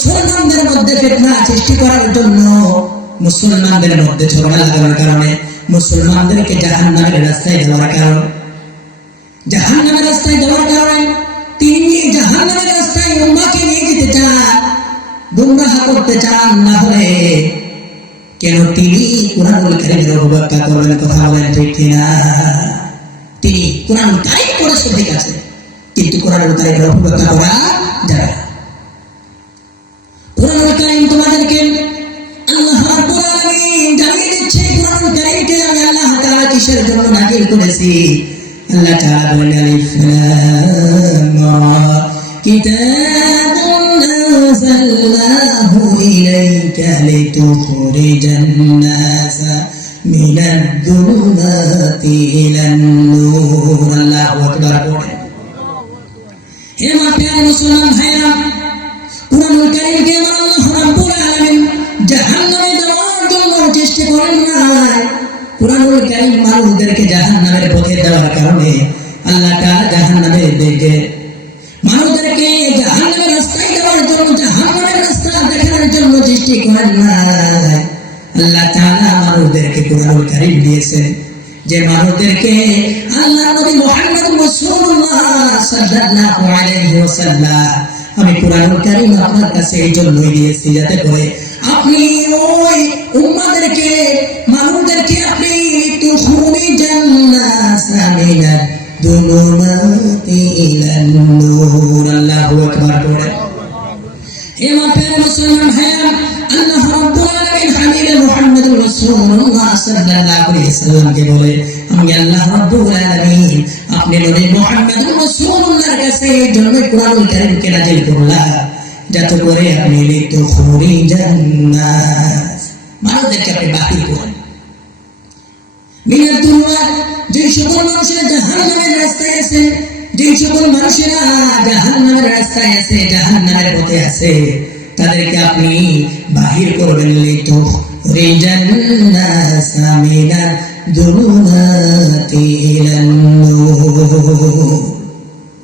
মুসলমানদের মধ্যে ফিতনা সৃষ্টি করার জন্য, মুসলমানদের মধ্যে ঝগড়া লাগানোর কারণে, মুসলমানদেরকে জাহান্নামের রাস্তায় দেওয়ার কারণে, জাহান্নামের রাস্তায় দেওয়ার কারণে তিনি জাহান্নামের রাস্তায় উম্মাহকে নিয়ে যেতে চান, গুমরাহ করতে চান। না হলে কেন তিনি কুরআনুল কারীমের অবজ্ঞা করবেন? কথা বলেন ঠিক কিনা? তিনি কুরআনুল কারীম পড়েছেন ঠিক আছে, কিন্তু কুরআনুল কারীমের অবজ্ঞা করা যাবে না। কুরআনুল কারীম তোমাদেরকে আল্লাহ রাব্বুল আলামিন জানিয়ে দিচ্ছে, কুরআনুল কারীমকে আমি আল্লাহ তাআলা কিসের জন্য নাযিল করেছি। আল্লাহ তাআলা বলেন, আলিফ লাম রা কিতাবুন আনজালনাহু ইলাইকা লিতুখরিজান নাসা মিনাদ যুলুমাতি ইলান নূর। আল্লাহু আকবার পড়ে। হে আমার প্রিয় মুসলমান ভাইরা, কুরআনুল কারীমকে আল্লাহ রাব্বুল আলামিন জাহান্নামে দেওয়ার জন্য চেষ্টা করেন না। কুরআনুল কারীম মানুষদেরকে জাহান্নামের পথে দেওয়ার কারণে আল্লাহ তাআলা জাহান্নামের দিকে মানুষদেরকে জাহান্নামের রাস্তায় দেওয়ার জন্য, জাহান্নামের রাস্তা দেখানোর জন্য চেষ্টা করেন না। আল্লাহ তাআলা মানুষদেরকে কুরআনুল কারীম দিয়েছেন, যে মানুষদেরকে আল্লাহ নবী মুহাম্মদ রাসূলুল্লাহ সাল্লাল্লাহু আলাইহি ওয়াসাল্লাম আমি কুরআনুল কারীম আপনার কাছে এই জন্যই দিয়েছি, যাতে করে আপনি ওই উম্মাদেরকে, মানুষদেরকে আপনি তুখরিজান নাসা মিনাদ যুলুমাতি ইলান নূর। আল্লাহু আকবার পড়ে। হে আমার প্রিয় মুসলমান ভাইরা, আল্লাহ রাব্বুল আলামিন হাবিব মুহাম্মদ রাসূলুল্লাহ সাল্লাল্লাহু আলাইহি ওয়াসাল্লামকে বলে, আমি আল্লাহ রাব্বুল আলামিন আপনি নবী মুহাম্মদ রাসূলুল্লাহর কাছে এই জন্য কুরআনুল কারীমকে নাযিল করলাম, যাতে করে আপনি লিতুখরিজান নাস, মানুষদেরকে আপনি বাতিল করেন, মিনাদ যুলুমাত, যে সকল মানুষেরা জাহান্নামের রাস্তায় আছে, যে সকল মানুষেরা জাহান্নামের রাস্তায় আছে, জাহান্নামের পথে আছে, তাদেরকে আপনি বাহির করবেন। লিতুখরিজান নাস মিনাদ যুলুমাতি ইলান নূর।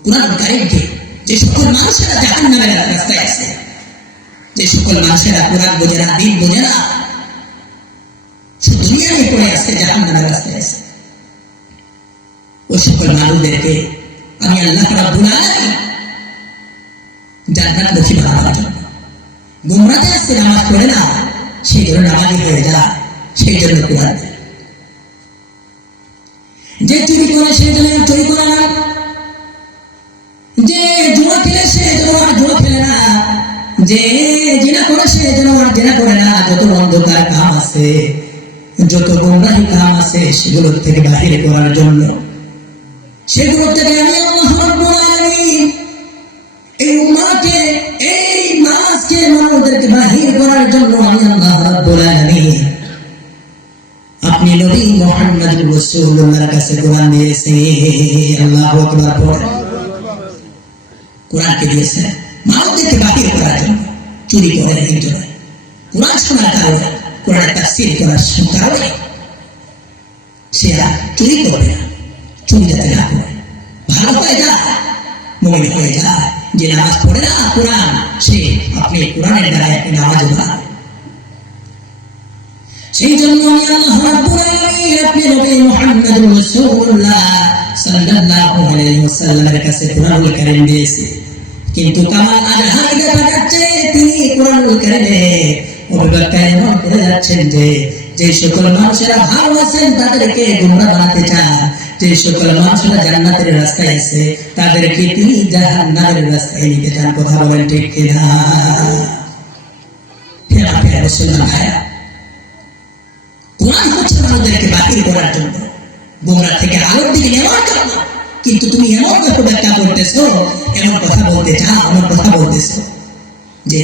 কুরআনুল কারীমকে যে সকল মানুষেরা জাহান্নামের রাস্তায় আছে, যে সকল মানুষেরা কুরআন বোঝে না, দ্বীন বোঝে না, শুধু দুনিয়ায় পড়ে আছে, জাহান্নামের রাস্তায় আছে, ওই সকল মানুষদেরকে আমি আল্লাহ রাব্বুল আলামিন জান্নাতমুখী বানাবার জন্য, গুমরাতে আসতে নামাজ পড়ে না, সেই জন্য নামাজি হয়ে যায়, সেই জন্য কুরআন। যে চুরি করে সে যেন চুরি করে না, যে জুয়া খেলে সে যেন আর জুয়া খেলে না, যে জিনা করে সে যেন আর জিনা করে না। যত অন্ধকার কাম আছে, যত গুমরাহি কাম আছে, সেগুলো থেকে বাহির করার জন্য, সেগুলো থেকে আমি আল্লাহ রাব্বুল আলামিন এই উম্মাহকে, এই নাসকে, মানুষদেরকে বাহির করার জন্য আমি আল্লাহ রাব্বুল আলামিন আপনি নবী মুহাম্মদ রাসূলুল্লাহর কাছে কুরআন দিয়েছে। আল্লাহু আকবার পড়ে। কুরআনকে দিয়েছে মানুষদেরকে বাহির করার জন্য, চুরি করে এই জন্য, কুরআন শোনার কারণে, কুরআনের তাফসীর করার কারণে সে চুরি করবে না, চুরি যাতে না করে, ভালো হয়ে যায়, মুমিন হয়ে যায়। যে নামাজ পড়ে না কুরআন, সে আপনি কুরআনের দ্বারা আপনি নামাজ পড়ান। সেই জন্য আমি আল্লাহ রাব্বুল আলামিন আপনি নবী মুহাম্মদ রাসূলুল্লাহ সাল্লাল্লাহু আলাইহি ওয়াসাল্লামের কাছে কুরআনুল কারীম দিয়েছি। কিন্তু কামাল আজহার দেখা যাচ্ছে তিনি কুরআনুল কারীমে অবজ্ঞা এমন করে যাচ্ছেন যে, যে সকল মানুষেরা ভালো আছেন তাদেরকে গুমরাহ বানাতে চান, যে সকল মানুষেরা জান্নাতের রাস্তায় আছে তাদেরকে তিনি জাহান্নামের রাস্তায় নিতে চান। কথা বলেন ঠিক কিনা? হে মুসলমান ভাইরা, কুরআন হচ্ছে মানুষদেরকে বাতিল করার জন্য, গোমরাহ থেকে আলোর দিকে নেওয়ার জন্য। কিন্তু তুমি এমন ব্যাখ্যা করতেছো, এমন কথা বলতে চাও, এমন কথা বলতেছো যে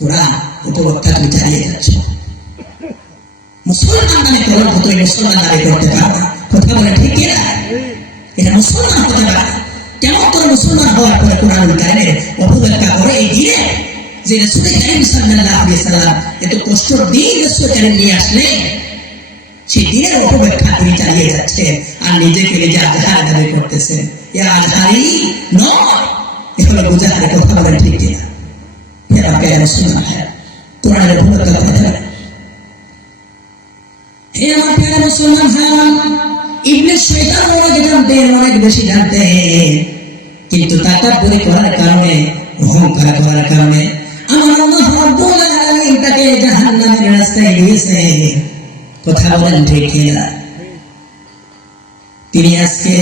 কুরআন উপরোক্তা তুমি চালিয়ে যাচ্ছ। মুসলমান নামে কলঙ্ক তুমি মুসলমান নামে করতে পারো না। কথা বলে ঠিক কিনা? এটা মুসলমান হতে পারে। কেমন করে মুসলমান হওয়ার পরে কুরআনুল কারীমের অপব্যাখ্যা করে এই দিনে, যে রাসূল কারীম সাল্লাল্লাহু আলাইহি ওয়াসাল্লাম এত কষ্টের দিন রাসূল কারীম নিয়ে আসলেন, সেই দিনের অপব্যাখ্যা তিনি চালিয়ে যাচ্ছেন আর নিজেকে নিজে আজহার দাবি করতেছেন। এ আজহারি নয়, এ হলো মুজাহির। কথা বলেন ঠিক কিনা? প্যারা মুসলমান কোরআনের ভূমিকা কথা হে আমার প্যারা মুসলমান ভাই ইবলিস শয়তান অনেক জানতেন অনেক বেশি জানতেন কিন্তু তাকাব্বুরি করার কারণে অহংকার করার কারণে আমার আল্লাহ রাব্বুল আলামিন তাকে জাহান্নামের রাস্তায় দিয়েছে কথা বলেন ঠিক কিনা তিনি আজকে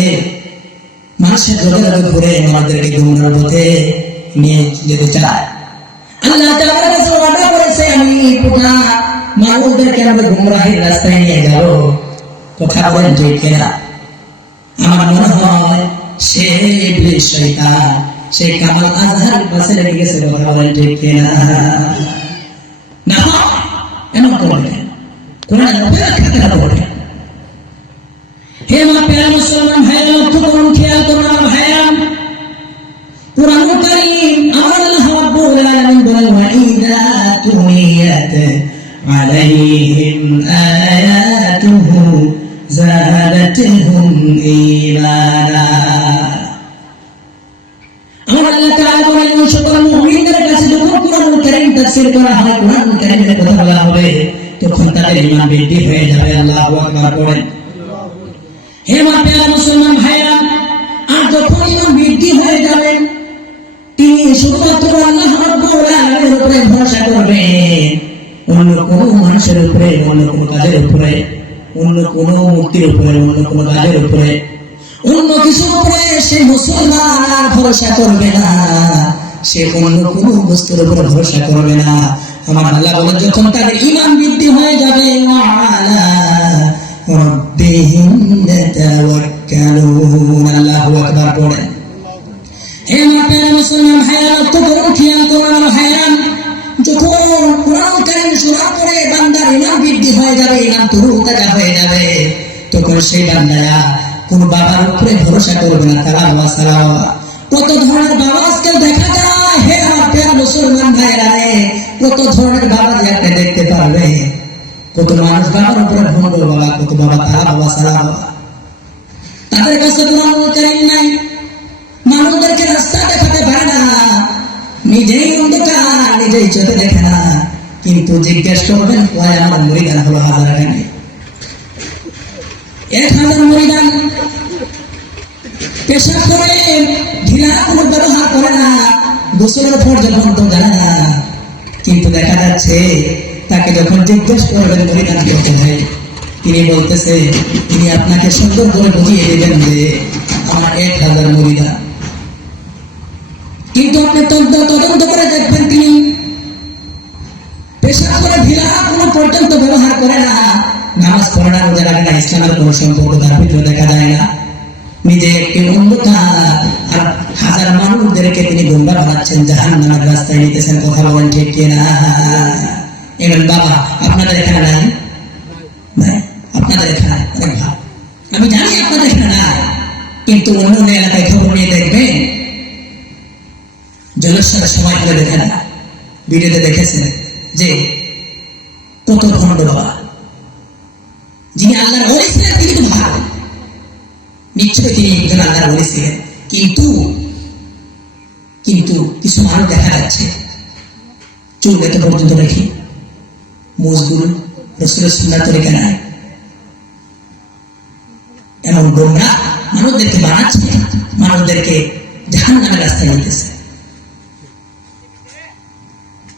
মানুষের জগতের উপরে আমাদেরকে গুমরার পথে নিয়ে যেতে চায় আল্লাহ তাআলা কাছে ওয়াদা করেছে আমি পুরা মানুষদেরকে আমি গুমরাহির রাস্তায় নিয়ে যাব কথা বলেন ঠিক কিনা আমার মনে হয় সে ইবলিস শয়তান সে কামাল আজহার পাশে লেগে গেছে কথা বলেন ঠিক কিনা না এমন করবে কোরআন ব্যাখ্যা করবে হে আমার প্রিয় মুসলমান ভাইরা লক্ষ্য করুন খেয়াল করুন আমার ভাইরা কুরআন কারীম আমার আল্লাহ রাব্বুল আলামিন বলেন ওয়া ইযা তুলিয়াত আলাইহিম আয়াতুহু যাদাতুহুম ঈমানা আমার আল্লাহ তাআলা বলেন সকল মুমিনদের কাছে যখন কুরআন কারীম তাফসীর করা হয় কুরআন কারীমের কথা বলা হবে তখন তাদের ঈমান বৃদ্ধি হয়ে যাবে আল্লাহু আকবার বলেন হে আমার প্রিয় মুসলমান ভাইরা আর যখন ঈমান বৃদ্ধি হয়ে যাবে তিনি শুধুমাত্র আল্লাহ রাব্বুল আলামিনের উপরে ভরসা করবেন অন্য কোনো মানুষের উপরে অন্য কোনো কাজের উপরে অন্য কোনো মূর্তির উপরে অন্য কোনো কাজের উপরে অন্য কিছুর উপরে সে মুসলমান আর ভরসা করবে না সে অন্য কোনো বস্তুর উপর ভরসা করবে না আমার আল্লাহ বলেন যখন তার ঈমান বৃদ্ধি হয়ে যাবে ওয়ালা রাব্বিহিম ইয়াতাওয়াক্কালুন আল্লাহু আকবার বলেন হে আমার প্রিয় মুসলমান ভাইরা লক্ষ্য করুন খেয়াল করুন আমার ভাইরা যখন কুরআন কারীম শোনার পরে বান্দার ঈমান বৃদ্ধি হয়ে যাবে ঈমান তরুতাজা হয়ে যাবে তখন সেই বান্দারা কোন বাবার উপরে ভরসা করবে না তারা বাবা সারা কত ধরনের বাবা আজকে দেখা যায় হে আমার প্রিয় মুসলমান ভাইরা কত ধরনের বাবা আপনি দেখতে পারবে কত মানুষ বাবার উপরে ভণ্ড বাবা কত বাবা তারা বাবা সারা বাবা তাদের কাছে কুরআন কারীম নাই মানুষদেরকে রাস্তা দেখাতে পারে না নিজেই অন্ধকার নিজেই চোখে দেখে না কিন্তু জিজ্ঞেস করবেন কয় আমার মুরিদান হলো 1000 খানি 1000 মুরিদান পেশাব করে ঢিলা কোনো ব্যবহার করে না গোসলের পর পর্যন্ত জানে না কিন্তু দেখা যাচ্ছে তাকে যখন জিজ্ঞেস করবেন মুরিদান করতে হয় তিনি বলতেছে তিনি আপনাকে সুন্দর করে বুঝিয়ে দেবেন যে আমার 1000 মুরিদান কিন্তু আপনি তদন্ত করে দেখবেন তিনি পেশা করে ঢিলা কোনো পর্যন্ত ব্যবহার করে না নামাজ পড়ে না রোজা রাখে না ইসলামের কোনো সম্পর্ক তার ভিতরে দেখা যায় না নিজে একটি অন্ধকার আর হাজার মানুষদেরকে তিনি গুমরাহ বানাচ্ছেন জাহান্নামের রাস্তায় নিতেছেন কথা বলেন ঠিক কিনা এমন বাবা আপনাদের এখানে নাই আপনাদের এখানে অনেক ভালো আমি জানি আপনাদের এখানে নাই কিন্তু অন্য এলাকায় খবর নিয়ে দেখবেন জলসার সময় করে দেখেন ভিডিওতে দেখেছেন যে কত ভণ্ড বাবা যিনি আল্লাহর ওলি ছিলেন তিনি তো ভালো নিশ্চয় তিনি একজন আল্লাহর ওলি ছিলেন কিন্তু কিছু মানুষ দেখা যাচ্ছে চুল এত পর্যন্ত রেখে মুজগুল রাসূলের সুন্নাহ তরিকা নাই এমন গোমরা মানুষদেরকে বানাচ্ছে মানুষদেরকে জাহান্নামের রাস্তায় নিতেছে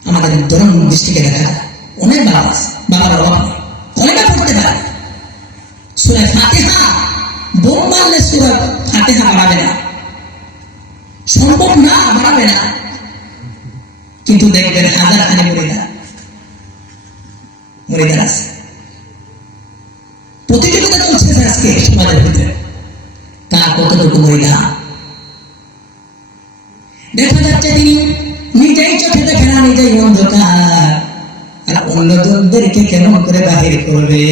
আমাদের ধরুন দৃষ্টিকে দেখা অনেক বাবার অভাব কয়টা পড়তে পারে সূরা ফাতিহা বোম মারলে সূরা ফাতিহা বাড়াবে না সম্ভব না বাড়াবে না কিন্তু দেখবেন হাজার খানি মুরিদান আছে প্রতিযোগিতা চলছে আজকে সমাজের ভিতরে তার কতটুকু মুরিদান দেখা যাচ্ছে তিনি নিজেই চোখে দেখে না নিজেই অন্ধকার আর অন্যজনদেরকে কেমন করে বাহির করবে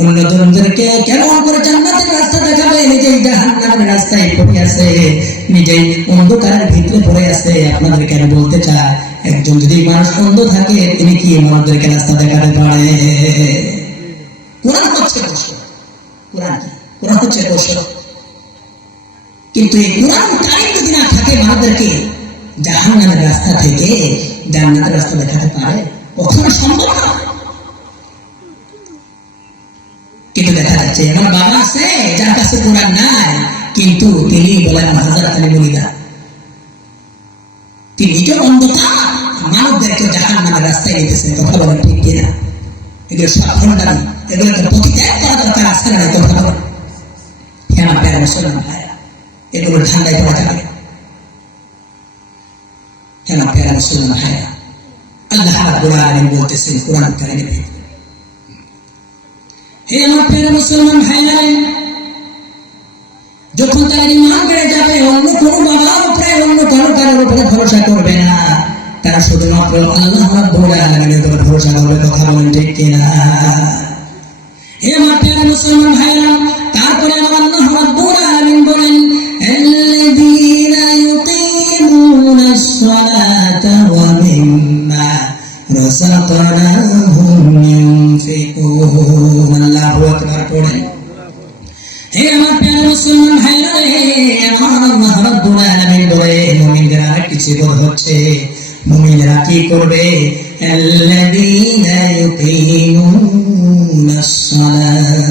অন্যজনদেরকে কেমন করে জান্নাতের রাস্তা দেখাবে নিজেই জাহান্নামের রাস্তায় পড়ে আছে নিজেই অন্ধকারের ভিতরে পড়ে আছে আপনাদেরকে আমি বলতে চাই একজন যদি মানুষ অন্ধ থাকে তিনি কি মানুষদেরকে রাস্তা দেখাতে পারে কোরআন হচ্ছে কোরআন হচ্ছে কৌশল কিন্তু এই কোরআন কারীম যদি না থাকে মানুষদেরকে জাহান্নামের রাস্তা থেকে জান্নাতের রাস্তা দেখাতে পারে? কখনো সম্ভব না। কিন্তু দেখা যাচ্ছে আমার বাবা আছে যার কাছে কোরআন নাই, কিন্তু তিনি বলেন হাজার খালি মরিদা, তিনি নিজের অন্ধকার মানবদেরকে জাহান্নামের রাস্তায় নিতেছেন। কথা বলেন ঠিক কিনা? এগুলো সব ভণ্ডামি, এগুলোকে প্রতিত্যাগ করা দরকার। আসতে না কথা বলেন। হ্যাঁ আমার প্যারা মুসলমান ভাইরা, এগুলো ঠান্ডায় পড়া যাবে। হ্যাঁ আমার প্যারা মুসলমান ভাইরা, আল্লাহ রাব্বুল আলামিন বলতেছেন কোরআন কারিমে, হে আমার প্যারা মুসলমান ভাইরা, যখন তারা ঈমান বেড়ে যাবে অন্য কোনো বাবার উপরে অন্য কারো উপরে ভরসা করবে না, তারা শুধুমাত্র আল্লাহ রাব্বুল আলামিনের উপর ভরসা করবে। কথা বলেন ঠিক কিনা? হে আমার প্রিয় মুসলমান ভাইরা, তারপরে আল্লাহ রাব্বুল আলামিন বলেন আল্লাযীনা ইউকিমুনাস সালাতা ওয়া মিম্মা রাযাকনাহুম ইউনফিকুন। আল্লাহু আকবার পড়েন। হে আমার প্রিয় মুসলমান ভাইরা, আল্লাহ রাব্বুল আলামিন বলে মুমিনদের আরেকটি সিফত হচ্ছে, মুমিনরা কি করবে? আল্লাযীনা ইউকিমুনাস সালাত,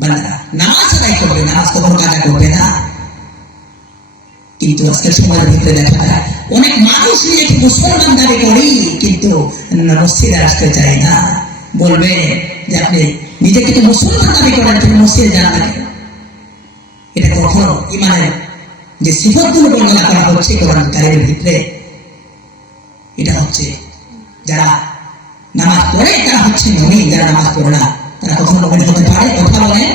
বান্দা নামাজ আদায় করবে, নামাজ কখনো কাজা করবে না। কিন্তু আজকের সময়ের ভিতরে দেখা যায় অনেক মানুষ নিজেকে মুসলমান দাবি করি, কিন্তু মসজিদে আসতে চায় না। বলবে যে আপনি নিজেকে তো মুসলমান দাবি করেন, তুমি মসজিদে যান না। এটা কখনো ইমানের যে সিফতগুলো বর্ণনা করা হচ্ছে কোরআন কারিমের ভিতরে, এটা হচ্ছে যারা নামাজ পড়ে তারা হচ্ছে মুমিন, যারা নামাজ পড়ে না তারা কখনো মুমিন হতে পারে? কথা বলেন।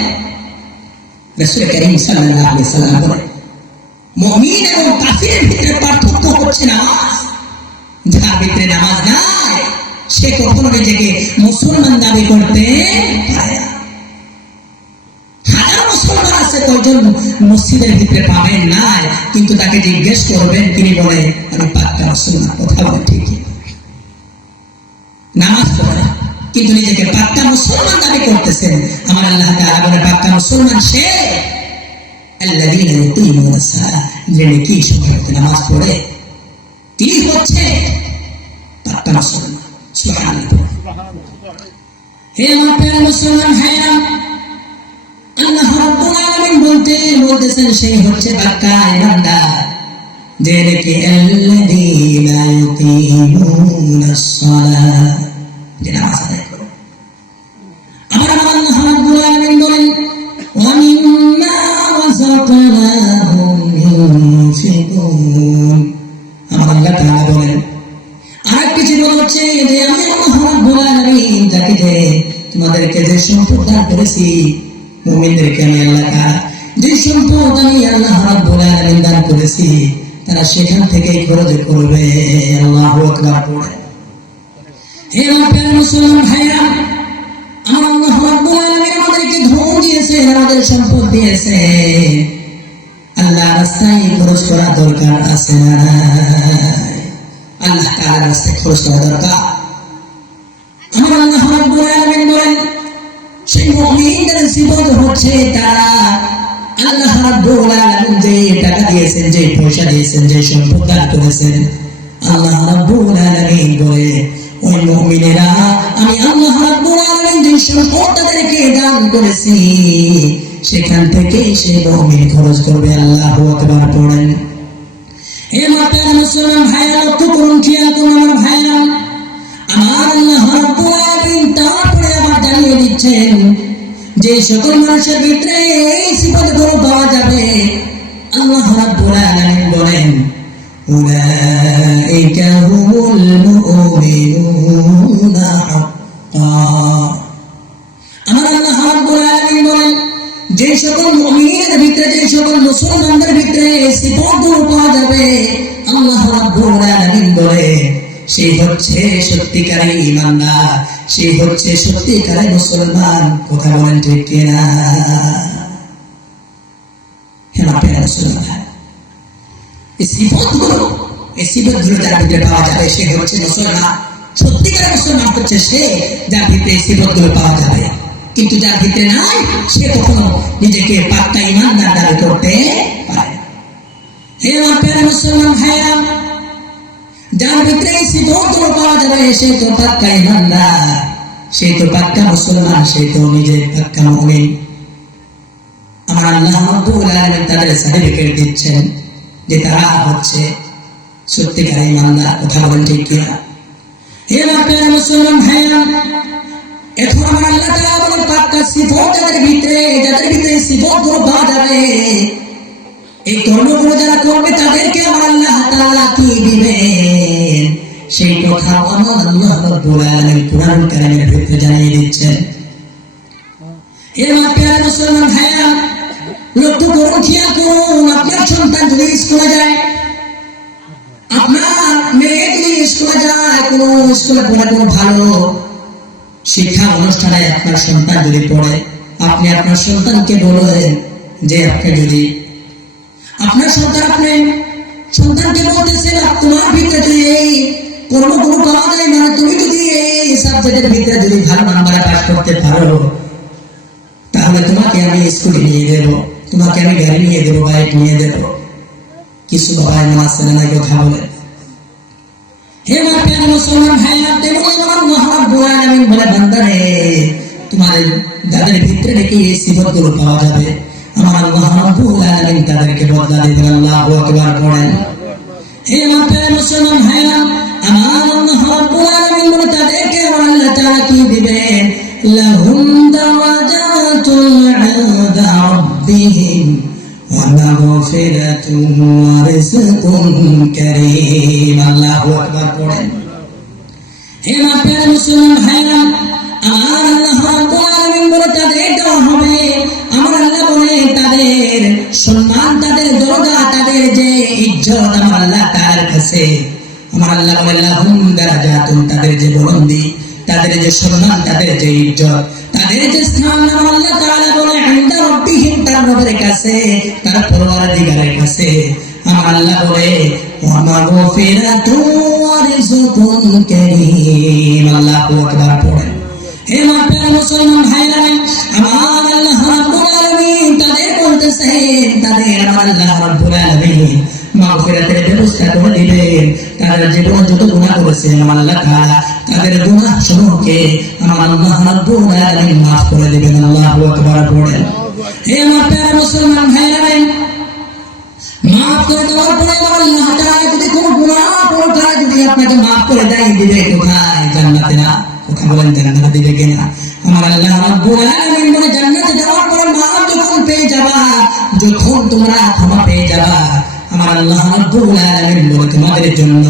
রাসূল কারীম সাল্লাল্লাহু আলাইহি ওয়াসাল্লাম বলেন মুমিন এবং কাফিরের ভিতরে পার্থক্য হচ্ছে নামাজ। যার ভিতরে নামাজ নাই সে কখনো নিজেকে মুসলমান দাবি করতে পারে না। হাজার মুসলমান আছে, কয়জন মসজিদের ভিতরে পাবেন না, কিন্তু তাকে জিজ্ঞেস করবেন তিনি বলে আমি পাক্কা মুসলমান। কথা বলেন ঠিক? নামাজ পড়ে কিন্তু নিজেকে পাক্কা মুসলমান দাবি করতেছেন। আমার আল্লাহ তাআলা বলে পাক্কা মুসলমান সে আল্লাযীনা ইউকিমুনাস সালাত, যে নাকি সময়ে নামাজ পড়ে তিনি হচ্ছে পাক্কা মুসলমান। সুবহানাল্লাহ। হে আমার প্রিয় মুসলমান ভাইরা, আল্লাহ রাব্বুল আলামিন বলতেছেন সে হচ্ছে পাক্কা ইমানদার, যে নাকি আল্লাযীনা ইউকিমুনাস সালাত, যে নামাজ আদায় করে। আমার আল্লাহ রাব্বুল আলামিন বলেন ওয়া মিম্মা রাযাকনাহুম ইউনফিকুন। আমার আল্লাহ তাআলা বলেন আরেকটি জীবন হচ্ছে যে আমি আল্লাহ রাব্বুল আলামিন যাকে যে তোমাদেরকে যে সম্পদ দান করেছি, মুমিনদেরকে আমি আল্লাহ তাআলা যে সম্পদ আমি আল্লাহ রাব্বুল আলামিন দান করেছি, তারা সেখান থেকেই খরচ করবে। আল্লাহু আকবার পড়ে। হে আমার প্রিয় মুসলমান ভাইরা, আল্লাহ রাব্বুল আলামিন আমাদেরকে ধন দিয়েছেন, আমাদের সম্পদ দিয়েছেন, আল্লাহ রাস্তায় খরচ করা দরকার আছে না? আল্লাহ তাআলার রাস্তায় খরচ করা দরকার। আমার আল্লাহ রাব্বুল আলামিন বলেন সেই মুমিনদের সিফত হচ্ছে তারা আল্লাহ রাব্বুল আলামিন যে টাকা দিয়েছেন, যে পয়সা দিয়েছেন, যে সম্পদ দান করেছেন, আল্লাহ রাব্বুল আলামিন বলে ওই মুমিনেরা আমি আল্লাহ রাব্বুল আলামিন যে সম্পদ তাদেরকে দান করেছি সেখান থেকে সে মুমিন খরচ করবে। আল্লাহু আকবার পড়েন। হে মাতা মুসলমান ভাইরা, লক্ষ্য করুন, খেয়াল করুন আমার ভাইরা, আমার আল্লাহ রাব্বুল আলামিন তারপরে আবার জানিয়ে দিচ্ছেন যে সকল মানুষের ভিতরে এই সিফাতগুলো পাওয়া যাবে। আল্লাহ রাব্বুল আলামিন বলেন উলাইকা হুমুল মুমিনুনা হাক্কা। আমার আল্লাহ রাব্বুল আলামিন বলেন যে সকল মুমিনের ভিতরে, যে সকল মুসলমানদের ভিতরে এই সিফাতগুলো পাওয়া যাবে, আল্লাহ রাব্বুল আলামিন বলে সেই হচ্ছে সত্যিকারের ঈমানদার, সেই হচ্ছে সত্যিকারের মুসলমান। কথা বলেন ঠিক কিনা? হ্যাঁ মুসলমান, এই সিফাতগুলো যার ভিতরে পাওয়া যাবে সে হচ্ছে মুসলমান। সত্যিকারের মুসলমান হচ্ছে সে যার ভিতরে এই সিফাতগুলো পাওয়া যাবে, কিন্তু যার ভিতরে নাই সে কখনো নিজেকে পাক্কা ঈমানদার দাবি করতে পারে। হে আমার প্রিয় মুসলমান ভাইরা, যার ভিতরে সিফাতগুলো পাওয়া যাবে সে তো পাক্কা ইমানদার, সে তো পাক্কা মুসলমান, সে তো নিজে পাক্কা মুমিন। আমার আল্লাহ রাব্বুল আলামিন তাদের সার্টিফিকেট দিচ্ছেন যে তারা হচ্ছে সত্যিকার ইমানদার। কথা বলেন ঠিক কিনা? হে আপনারা মুসলমান ভাইরা, এখন আমার আল্লাহ তাআলা বলেন পাক্কা সিফাত যাদের ভিতরে সিফাতগুলো পাওয়া যাবে, এই কর্মগুলো যারা করবে তাদেরকে আমার আল্লাহ তাআলা কি দিবেন সেই কথা আমার আল্লাহ রাব্বুল আলামিন কুরআন কারীমের ভিতরে জানিয়ে দিচ্ছেন। এর আপনারা মুসলমান ভাইরা লক্ষ্য করুন, খেয়াল করুন, আপনার সন্তান যদি স্কুলে যায়, আপনার মেয়ে যদি স্কুলে যায়, কোন স্কুলে পড়ে কোনো ভালো শিক্ষা অনুষ্ঠানে আপনার সন্তান যদি পড়ে, আপনি আপনার সন্তানকে বললেন যে আপনি যদি আপনার সন্তানকে বলতেছেন তোমার ভিতরে যদি এই কর্মগুলো পাওয়া যায়, মানে তুমি যদি এই সাবজেক্টের ভিতরে যদি ভালো নাম্বারে পাস করতে পারো, তাহলে তোমাকে আমি স্কুলে নিয়ে দেবো, তোমাকে আমি গাড়ি নিয়ে দেবো, বাইক নিয়ে দেবো। কিছু বাবা এমন আছে না কথা বলে। হে মাপিয়ার মুসলমান ভাইরা, তেমন আমার আল্লাহ রাব্বুল আলামিন বলে বান্দারে তোমাদের যাদের ভিতরে নাকি এই সিফাতগুলো পাওয়া যাবে, আমার আল্লাহ রাব্বুল আলামিন তাদেরকে বদলা দিবেন। আল্লাহু আকবার পড়েন। হে মাপিয়ার মুসলমান ভাইরা, আমার আল্লাহ রাব্বুল আলামিন বলে তাদেরকে আমার আল্লাহ তাআলা কি দিবেন, লাহুম দারাজাতুন ইনদা রাব্বিহিম ওয়া মাগফিরাতুন ওয়া রিজকুন কারীম। আল্লাহু আকবার পড়েন। হে মাপিয়ার মুসলমান ভাইরা, আমার আল্লাহ রাব্বুল আলামিন বলে তাদের দেওয়া হবে, আমার আল্লাহ বলে তাদের সম্মান, তাদের দরজা, তাদের যে ইজ্জত আমার আল্লাহ তাআলার কাছে, আমার আল্লাহ বলে লাহুম দারাজাতুন, তাদের যে বুলন্দি, তাদের যে সম্মান, তাদের যে ইজ্জত, তাদের যে স্থান, আমার আল্লাহ তাআলা বলে ইনদা রাব্বিহিম, তার রবের কাছে, তার পরওয়ারদিগারের কাছে, আমার আল্লাহ বলে ওয়া মাগফিরাতুন ওয়া রিজকুন কারীম। আল্লাহু আকবার পড়েন। হে মাপিয়ার মুসলমান ভাইরা, আমার আল্লাহ রাব্বুল আলামিন তাদের বলতেছেন, তাদের আমার আল্লাহ রাব্বুল আলামিন মাগফিরাতের ব্যবস্থা করে দিবেন। তাদের জীবন যত গুনাহ করেছে আমার আল্লাহ তাআলা তাদের গুনাহ সমূহকে আমার আল্লাহ রাব্বুল আলামিন মাফ করে দিবেন। আল্লাহু আকবার পড়েন। হে মাপিয়ার মুসলমান ভাইরা, মাফ করে দেওয়ার পরে আমার আল্লাহ তাআলা যদি কোনো গুনাহ করে যদি আপনাকে মাফ করে দেয়, দিবে কোথায়? জান্নাতে না? কথা বলেন, জান্নাতে দিবে কিনা? আমার আল্লাহ রাব্বুল আলামিন বলে জান্নাতে যাওয়ার পর মাফ যখন পেয়ে যাবা, যখন তোমরা ক্ষমা পেয়ে যাবা, আমার আল্লাহ রাব্বুল আলামিন বলে তোমাদের জন্য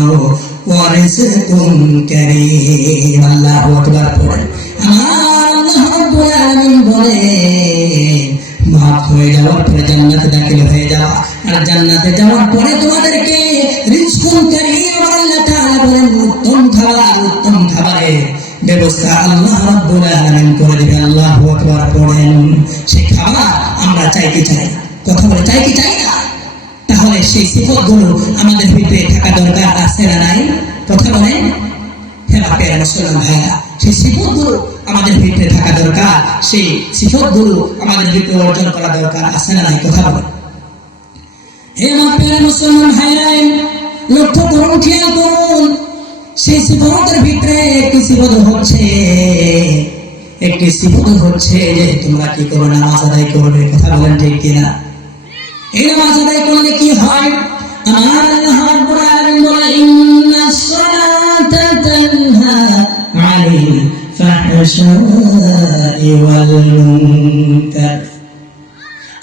ওয়া রিজকুন কারীম। আল্লাহু আকবার পড়েন। আমার আল্লাহ রাব্বুল আলামিন বলে মাফ হয়ে যাওয়ার পরে জান্নাতে দাখিল হয়ে যাওয়া, আর জান্নাতে যাওয়ার পরে তোমাদেরকে রিজকুন কারীম, আল্লাহ তাআলা বলেন উত্তম খাবারের ব্যবস্থা আল্লাহ রাব্বুল আলামিন করে দিবেন। আল্লাহু আকবার পড়েন। সেই খাবার আমরা চাই কি চাই? কথা বলে চাই কি চাই না? তাহলে সেই সিফাতগুলো আমাদের ভিতরে থাকা দরকার আছে না নাই? কথা বলেন। হে মাপিয়ার মুসলমান ভাইরা, সেই সিফাতগুলো আমাদের ভিতরে থাকা দরকার, সেই সিফাতগুলো আমাদের ভিতরে অর্জন করা দরকার আছে না নাই? কথা বলেন। হে মাপিয়ার মুসলমান ভাইরা, লক্ষ্য করুন, খেয়াল করুন, সেই সিফাতের ভিতরে একটি সিফাত হচ্ছে যে তোমরা কি করো? নামাজ আদায় করবে। কথা বলেন ঠিক কিনা? এই নামাজ আদায় করলে কি হয়? আমার আল্লাহ রাব্বুল আলামিন বলেন ইন্নাস সালাতা তানহা আনিল ফাহশাই ওয়াল মুনকার।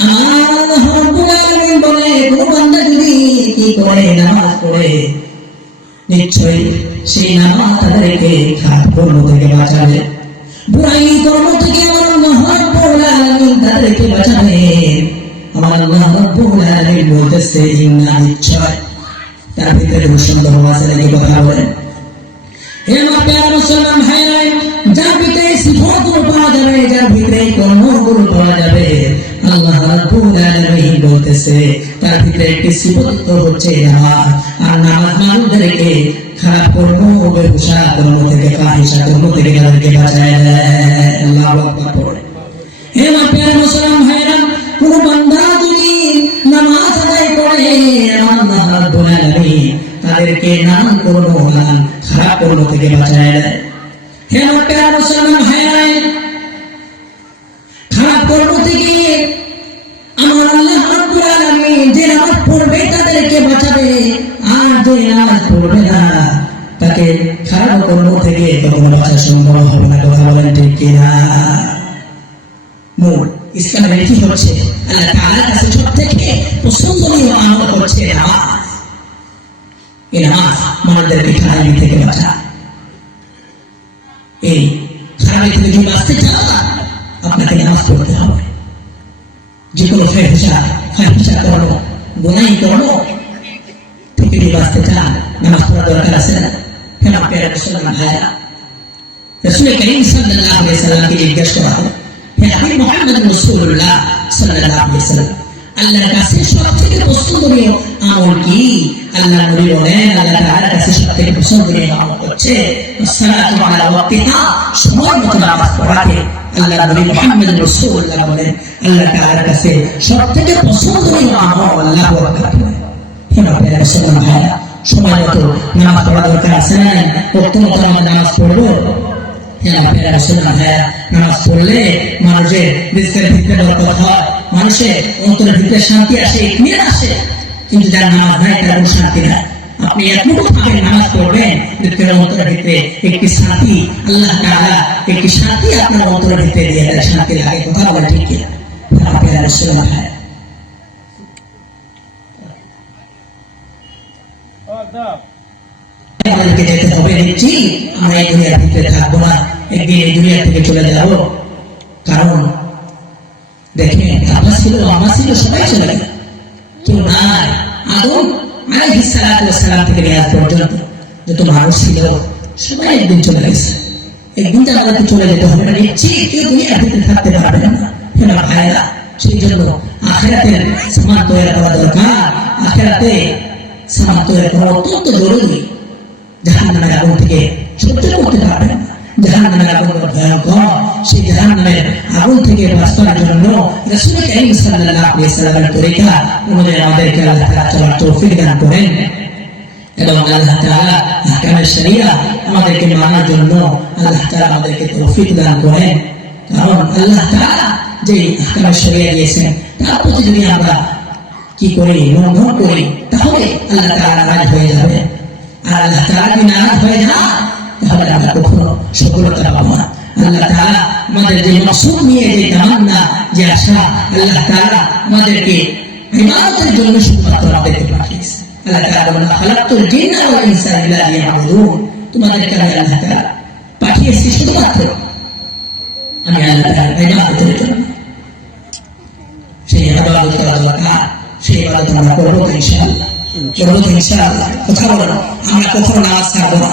আমার আল্লাহ রাব্বুল আলামিন বলে কোন বান্দা যদি কি করে? নামাজ পড়ে, নিশ্চয়ই সেই নামাজ তাদেরকে খারাপ কর্ম থেকে বাঁচাবে, বুরাই কর্ম থেকে আমার আল্লাহ রাব্বুল আলামিন তাদেরকে বাঁচাবে। আমার আল্লাহ রাব্বুল আলামিন বলতেছে ইন্না, নিশ্চয়। তার ভিতরে সন্দেহ আছে নাকি? কথা বলেন। হে মাপিয়ার মুসলমান ভাইরা, যার ভিতরে সিফাতগুলো পাওয়া যাবে, যার ভিতরে কর্মগুলো পাওয়া যাবে, আল্লাহ রাব্বুল আলামিন বলতেছে তার ভিতরে একটি সিফাত হচ্ছে নামাজ। আর নামাজ মানুষদেরকে খারাপ কর্ম, বেহুশা কর্ম থেকে, ফাহিশা কর্ম থেকে তাদেরকে বাঁচায় দেয়। আল্লাহু আকবার পড়ে। হে মাপিয়ার মুসলমান ভাইরা, কোন বান্দা যদি নামাজ আদায় করে কারণে আল্লাহ রাব্বুল আলামিন তাদেরকে নানান খারাপ কর্ম থেকে বাঁচায় দেয়। হে আমার প্রিয় মুসলমান ভাইরা, খারাপ কর্ম থেকে আমার আল্লাহ রাব্বুল আলামিন যে নামাজ পড়বে তাদেরকে বাঁচাবে, আর যে নামাজ পড়বে না তাকে খারাপ কর্ম থেকে কখনো বাঁচা সম্ভব হবে না। কথা বলেন ঠিক কিনা? মূল ইসলামের নীতি হচ্ছে আল্লাহ তাআলার কাছে সবথেকে পছন্দনীয় আমল হচ্ছে নামাজ। এই নামাজ মানুষদেরকে খারাপি থেকে বাঁচায়। এই খারাপি থেকে যদি বাঁচতে চান আপনাকে নামাজ পড়তে হবে। যে কোনো ফাহিশা কর্ম, গুনাহ কর্ম থেকে যদি বাঁচতে চান নামাজ পড়া দরকার আছে না? কেন প্রিয় মুসলমান ভাইরা, রাসূল করিম সাল্লাল্লাহু আলাইহি ওয়াসাল্লামকে জিজ্ঞেস করা হলো, হে হাবিব মুহাম্মদ রাসূলুল্লাহ সাল্লাল্লাহু আলাইহি ওয়াসাল্লাম, আল্লাহর কাছে সবথেকে পছন্দনীয় আমল কি? আল্লাহ নবী বলেন, আল্লাহ তাআলার কাছে সবথেকে পছন্দনীয় আমল হচ্ছে সালাতু আলা ওয়াক্তিহা, সময় মতো নামাজ পড়াকে। আল্লাহ নবী মুহাম্মদ রাসূলুল্লাহ বলেন, আল্লাহ তাআলার কাছে সবথেকে পছন্দনীয় আমল আল্লাহু আকবার। হে প্রিয় মুসলমান ভাইরা, সময় মতো নামাজ পড়া দরকার আছে না? ওয়াক্ত মতো আমরা নামাজ পড়বো। নামাজ পড়লে মানুষের রিজকের ভিতরে বরকত হয়, মানুষের অন্তরের ভিতরে শান্তি আসে, ইতমিনান আসে। কিন্তু যার নামাজ নাই তার কোনো শান্তি নাই। আপনি এতটুকু ভাবে নামাজ পড়বেন, রিজকের অন্তরের ভিতরে একটি শান্তি, আল্লাহ তাআলা একটি শান্তি আপনার অন্তরের ভিতরে দিয়ে দেয়, শান্তি লাগে। কথা বলে ঠিক কিনা? আপনারা মুসলমান ভাই, আমাদেরকে যেতে হবে। দেখছি আমরা এই দুনিয়ার ভিতরে থাকবো না, একদিন এই দুনিয়া থেকে চলে যাব। কারণ দেখেন, আপনার ছিল, আমার ছিল, সবাই চলে গেল, কেউ নাই। আদম আলাইহিস সালাতু ওয়াস সালাম থেকে আজ পর্যন্ত যত মানুষ ছিল সবাই একদিন চলে গেছে। একদিন তো আমাদেরকে চলে যেতে হবে। দেখছি কেউ দুনিয়ার ভিতরে থাকতে পারবে না। কেন ভাইরা, সেই জন্য আখিরাতের সামান তৈরি করা দরকার। আখিরাতে সামান তৈরি করা অত্যন্ত জরুরি। জাহান্নামের আগুন থেকে সহ্য করতে পারবেন না। জাহান্নামের আগুন ভয়ঙ্কর। সেই জাহান্নামের আগুন থেকে বাঁচার জন্য রাসূল করিম সাল্লাল্লাহু আলাইহি ওয়াসাল্লামের তরিকা অনুযায়ী আমাদেরকে আল্লাহ তাআলা চলার তৌফিক দান করেন এবং আল্লাহ তাআলা আহকামে শরিয়া আমাদেরকে মানার জন্য আল্লাহ তাআলা আমাদেরকে তৌফিক দান করেন। কারণ আল্লাহ তাআলা যে আহকামে শরিয়া দিয়েছেন তার প্রতি যদি আমরা কি করি, লঙ্ঘন করি, তাহলে আল্লাহ তাআলা নারাজ হয়ে যাবে। আর আল্লাহ তাআলা যদি নারাজ হয়ে যায় তাহলে আমরা কখনো সফলতা পাবো না। আল্লাহ তাআলা আমাদের যে মাকসুদ নিয়ে যে তামান্না, যে আশা, আল্লাহ তাআলা আমাদেরকে ইবাদতের জন্য শুধুমাত্র আমাদেরকে পাঠিয়েছে। আল্লাহ তাআলা বলেন, খালাকতুল জিন্না ওয়াল ইনসা ইল্লা লিয়াবুদুন, তোমাদেরকে আমি আল্লাহ তাআলা পাঠিয়েছি শুধুমাত্র আমি আল্লাহ তাআলার ইবাদতের জন্য। সেই ইবাদত করা দরকার, সেই ইবাদত আমরা করবো ইনশাআল্লাহ। কথা বলো, আমরা কখনো নামাজ ছাড়বো না,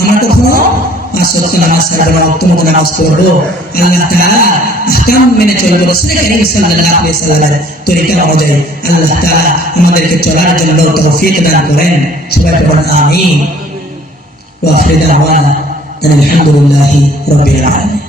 আমরা কখনো নামাজ ছাড়বো না, উত্তম নামাজ পড়বো, আল্লাহ তাআলা আহকাম মেনে চলবো। রাসূল করিম সাল্লাল্লাহু আলাইহি ওয়াসাল্লামের তরিকা অনুযায়ী আল্লাহ তাআলা আমাদেরকে চলার জন্য তৌফিক দান করেন। সবাই বলুন আমিন। ওয়া আখিরু দাওয়ানা আলহামদুলিল্লাহি রাব্বিল আলামিন।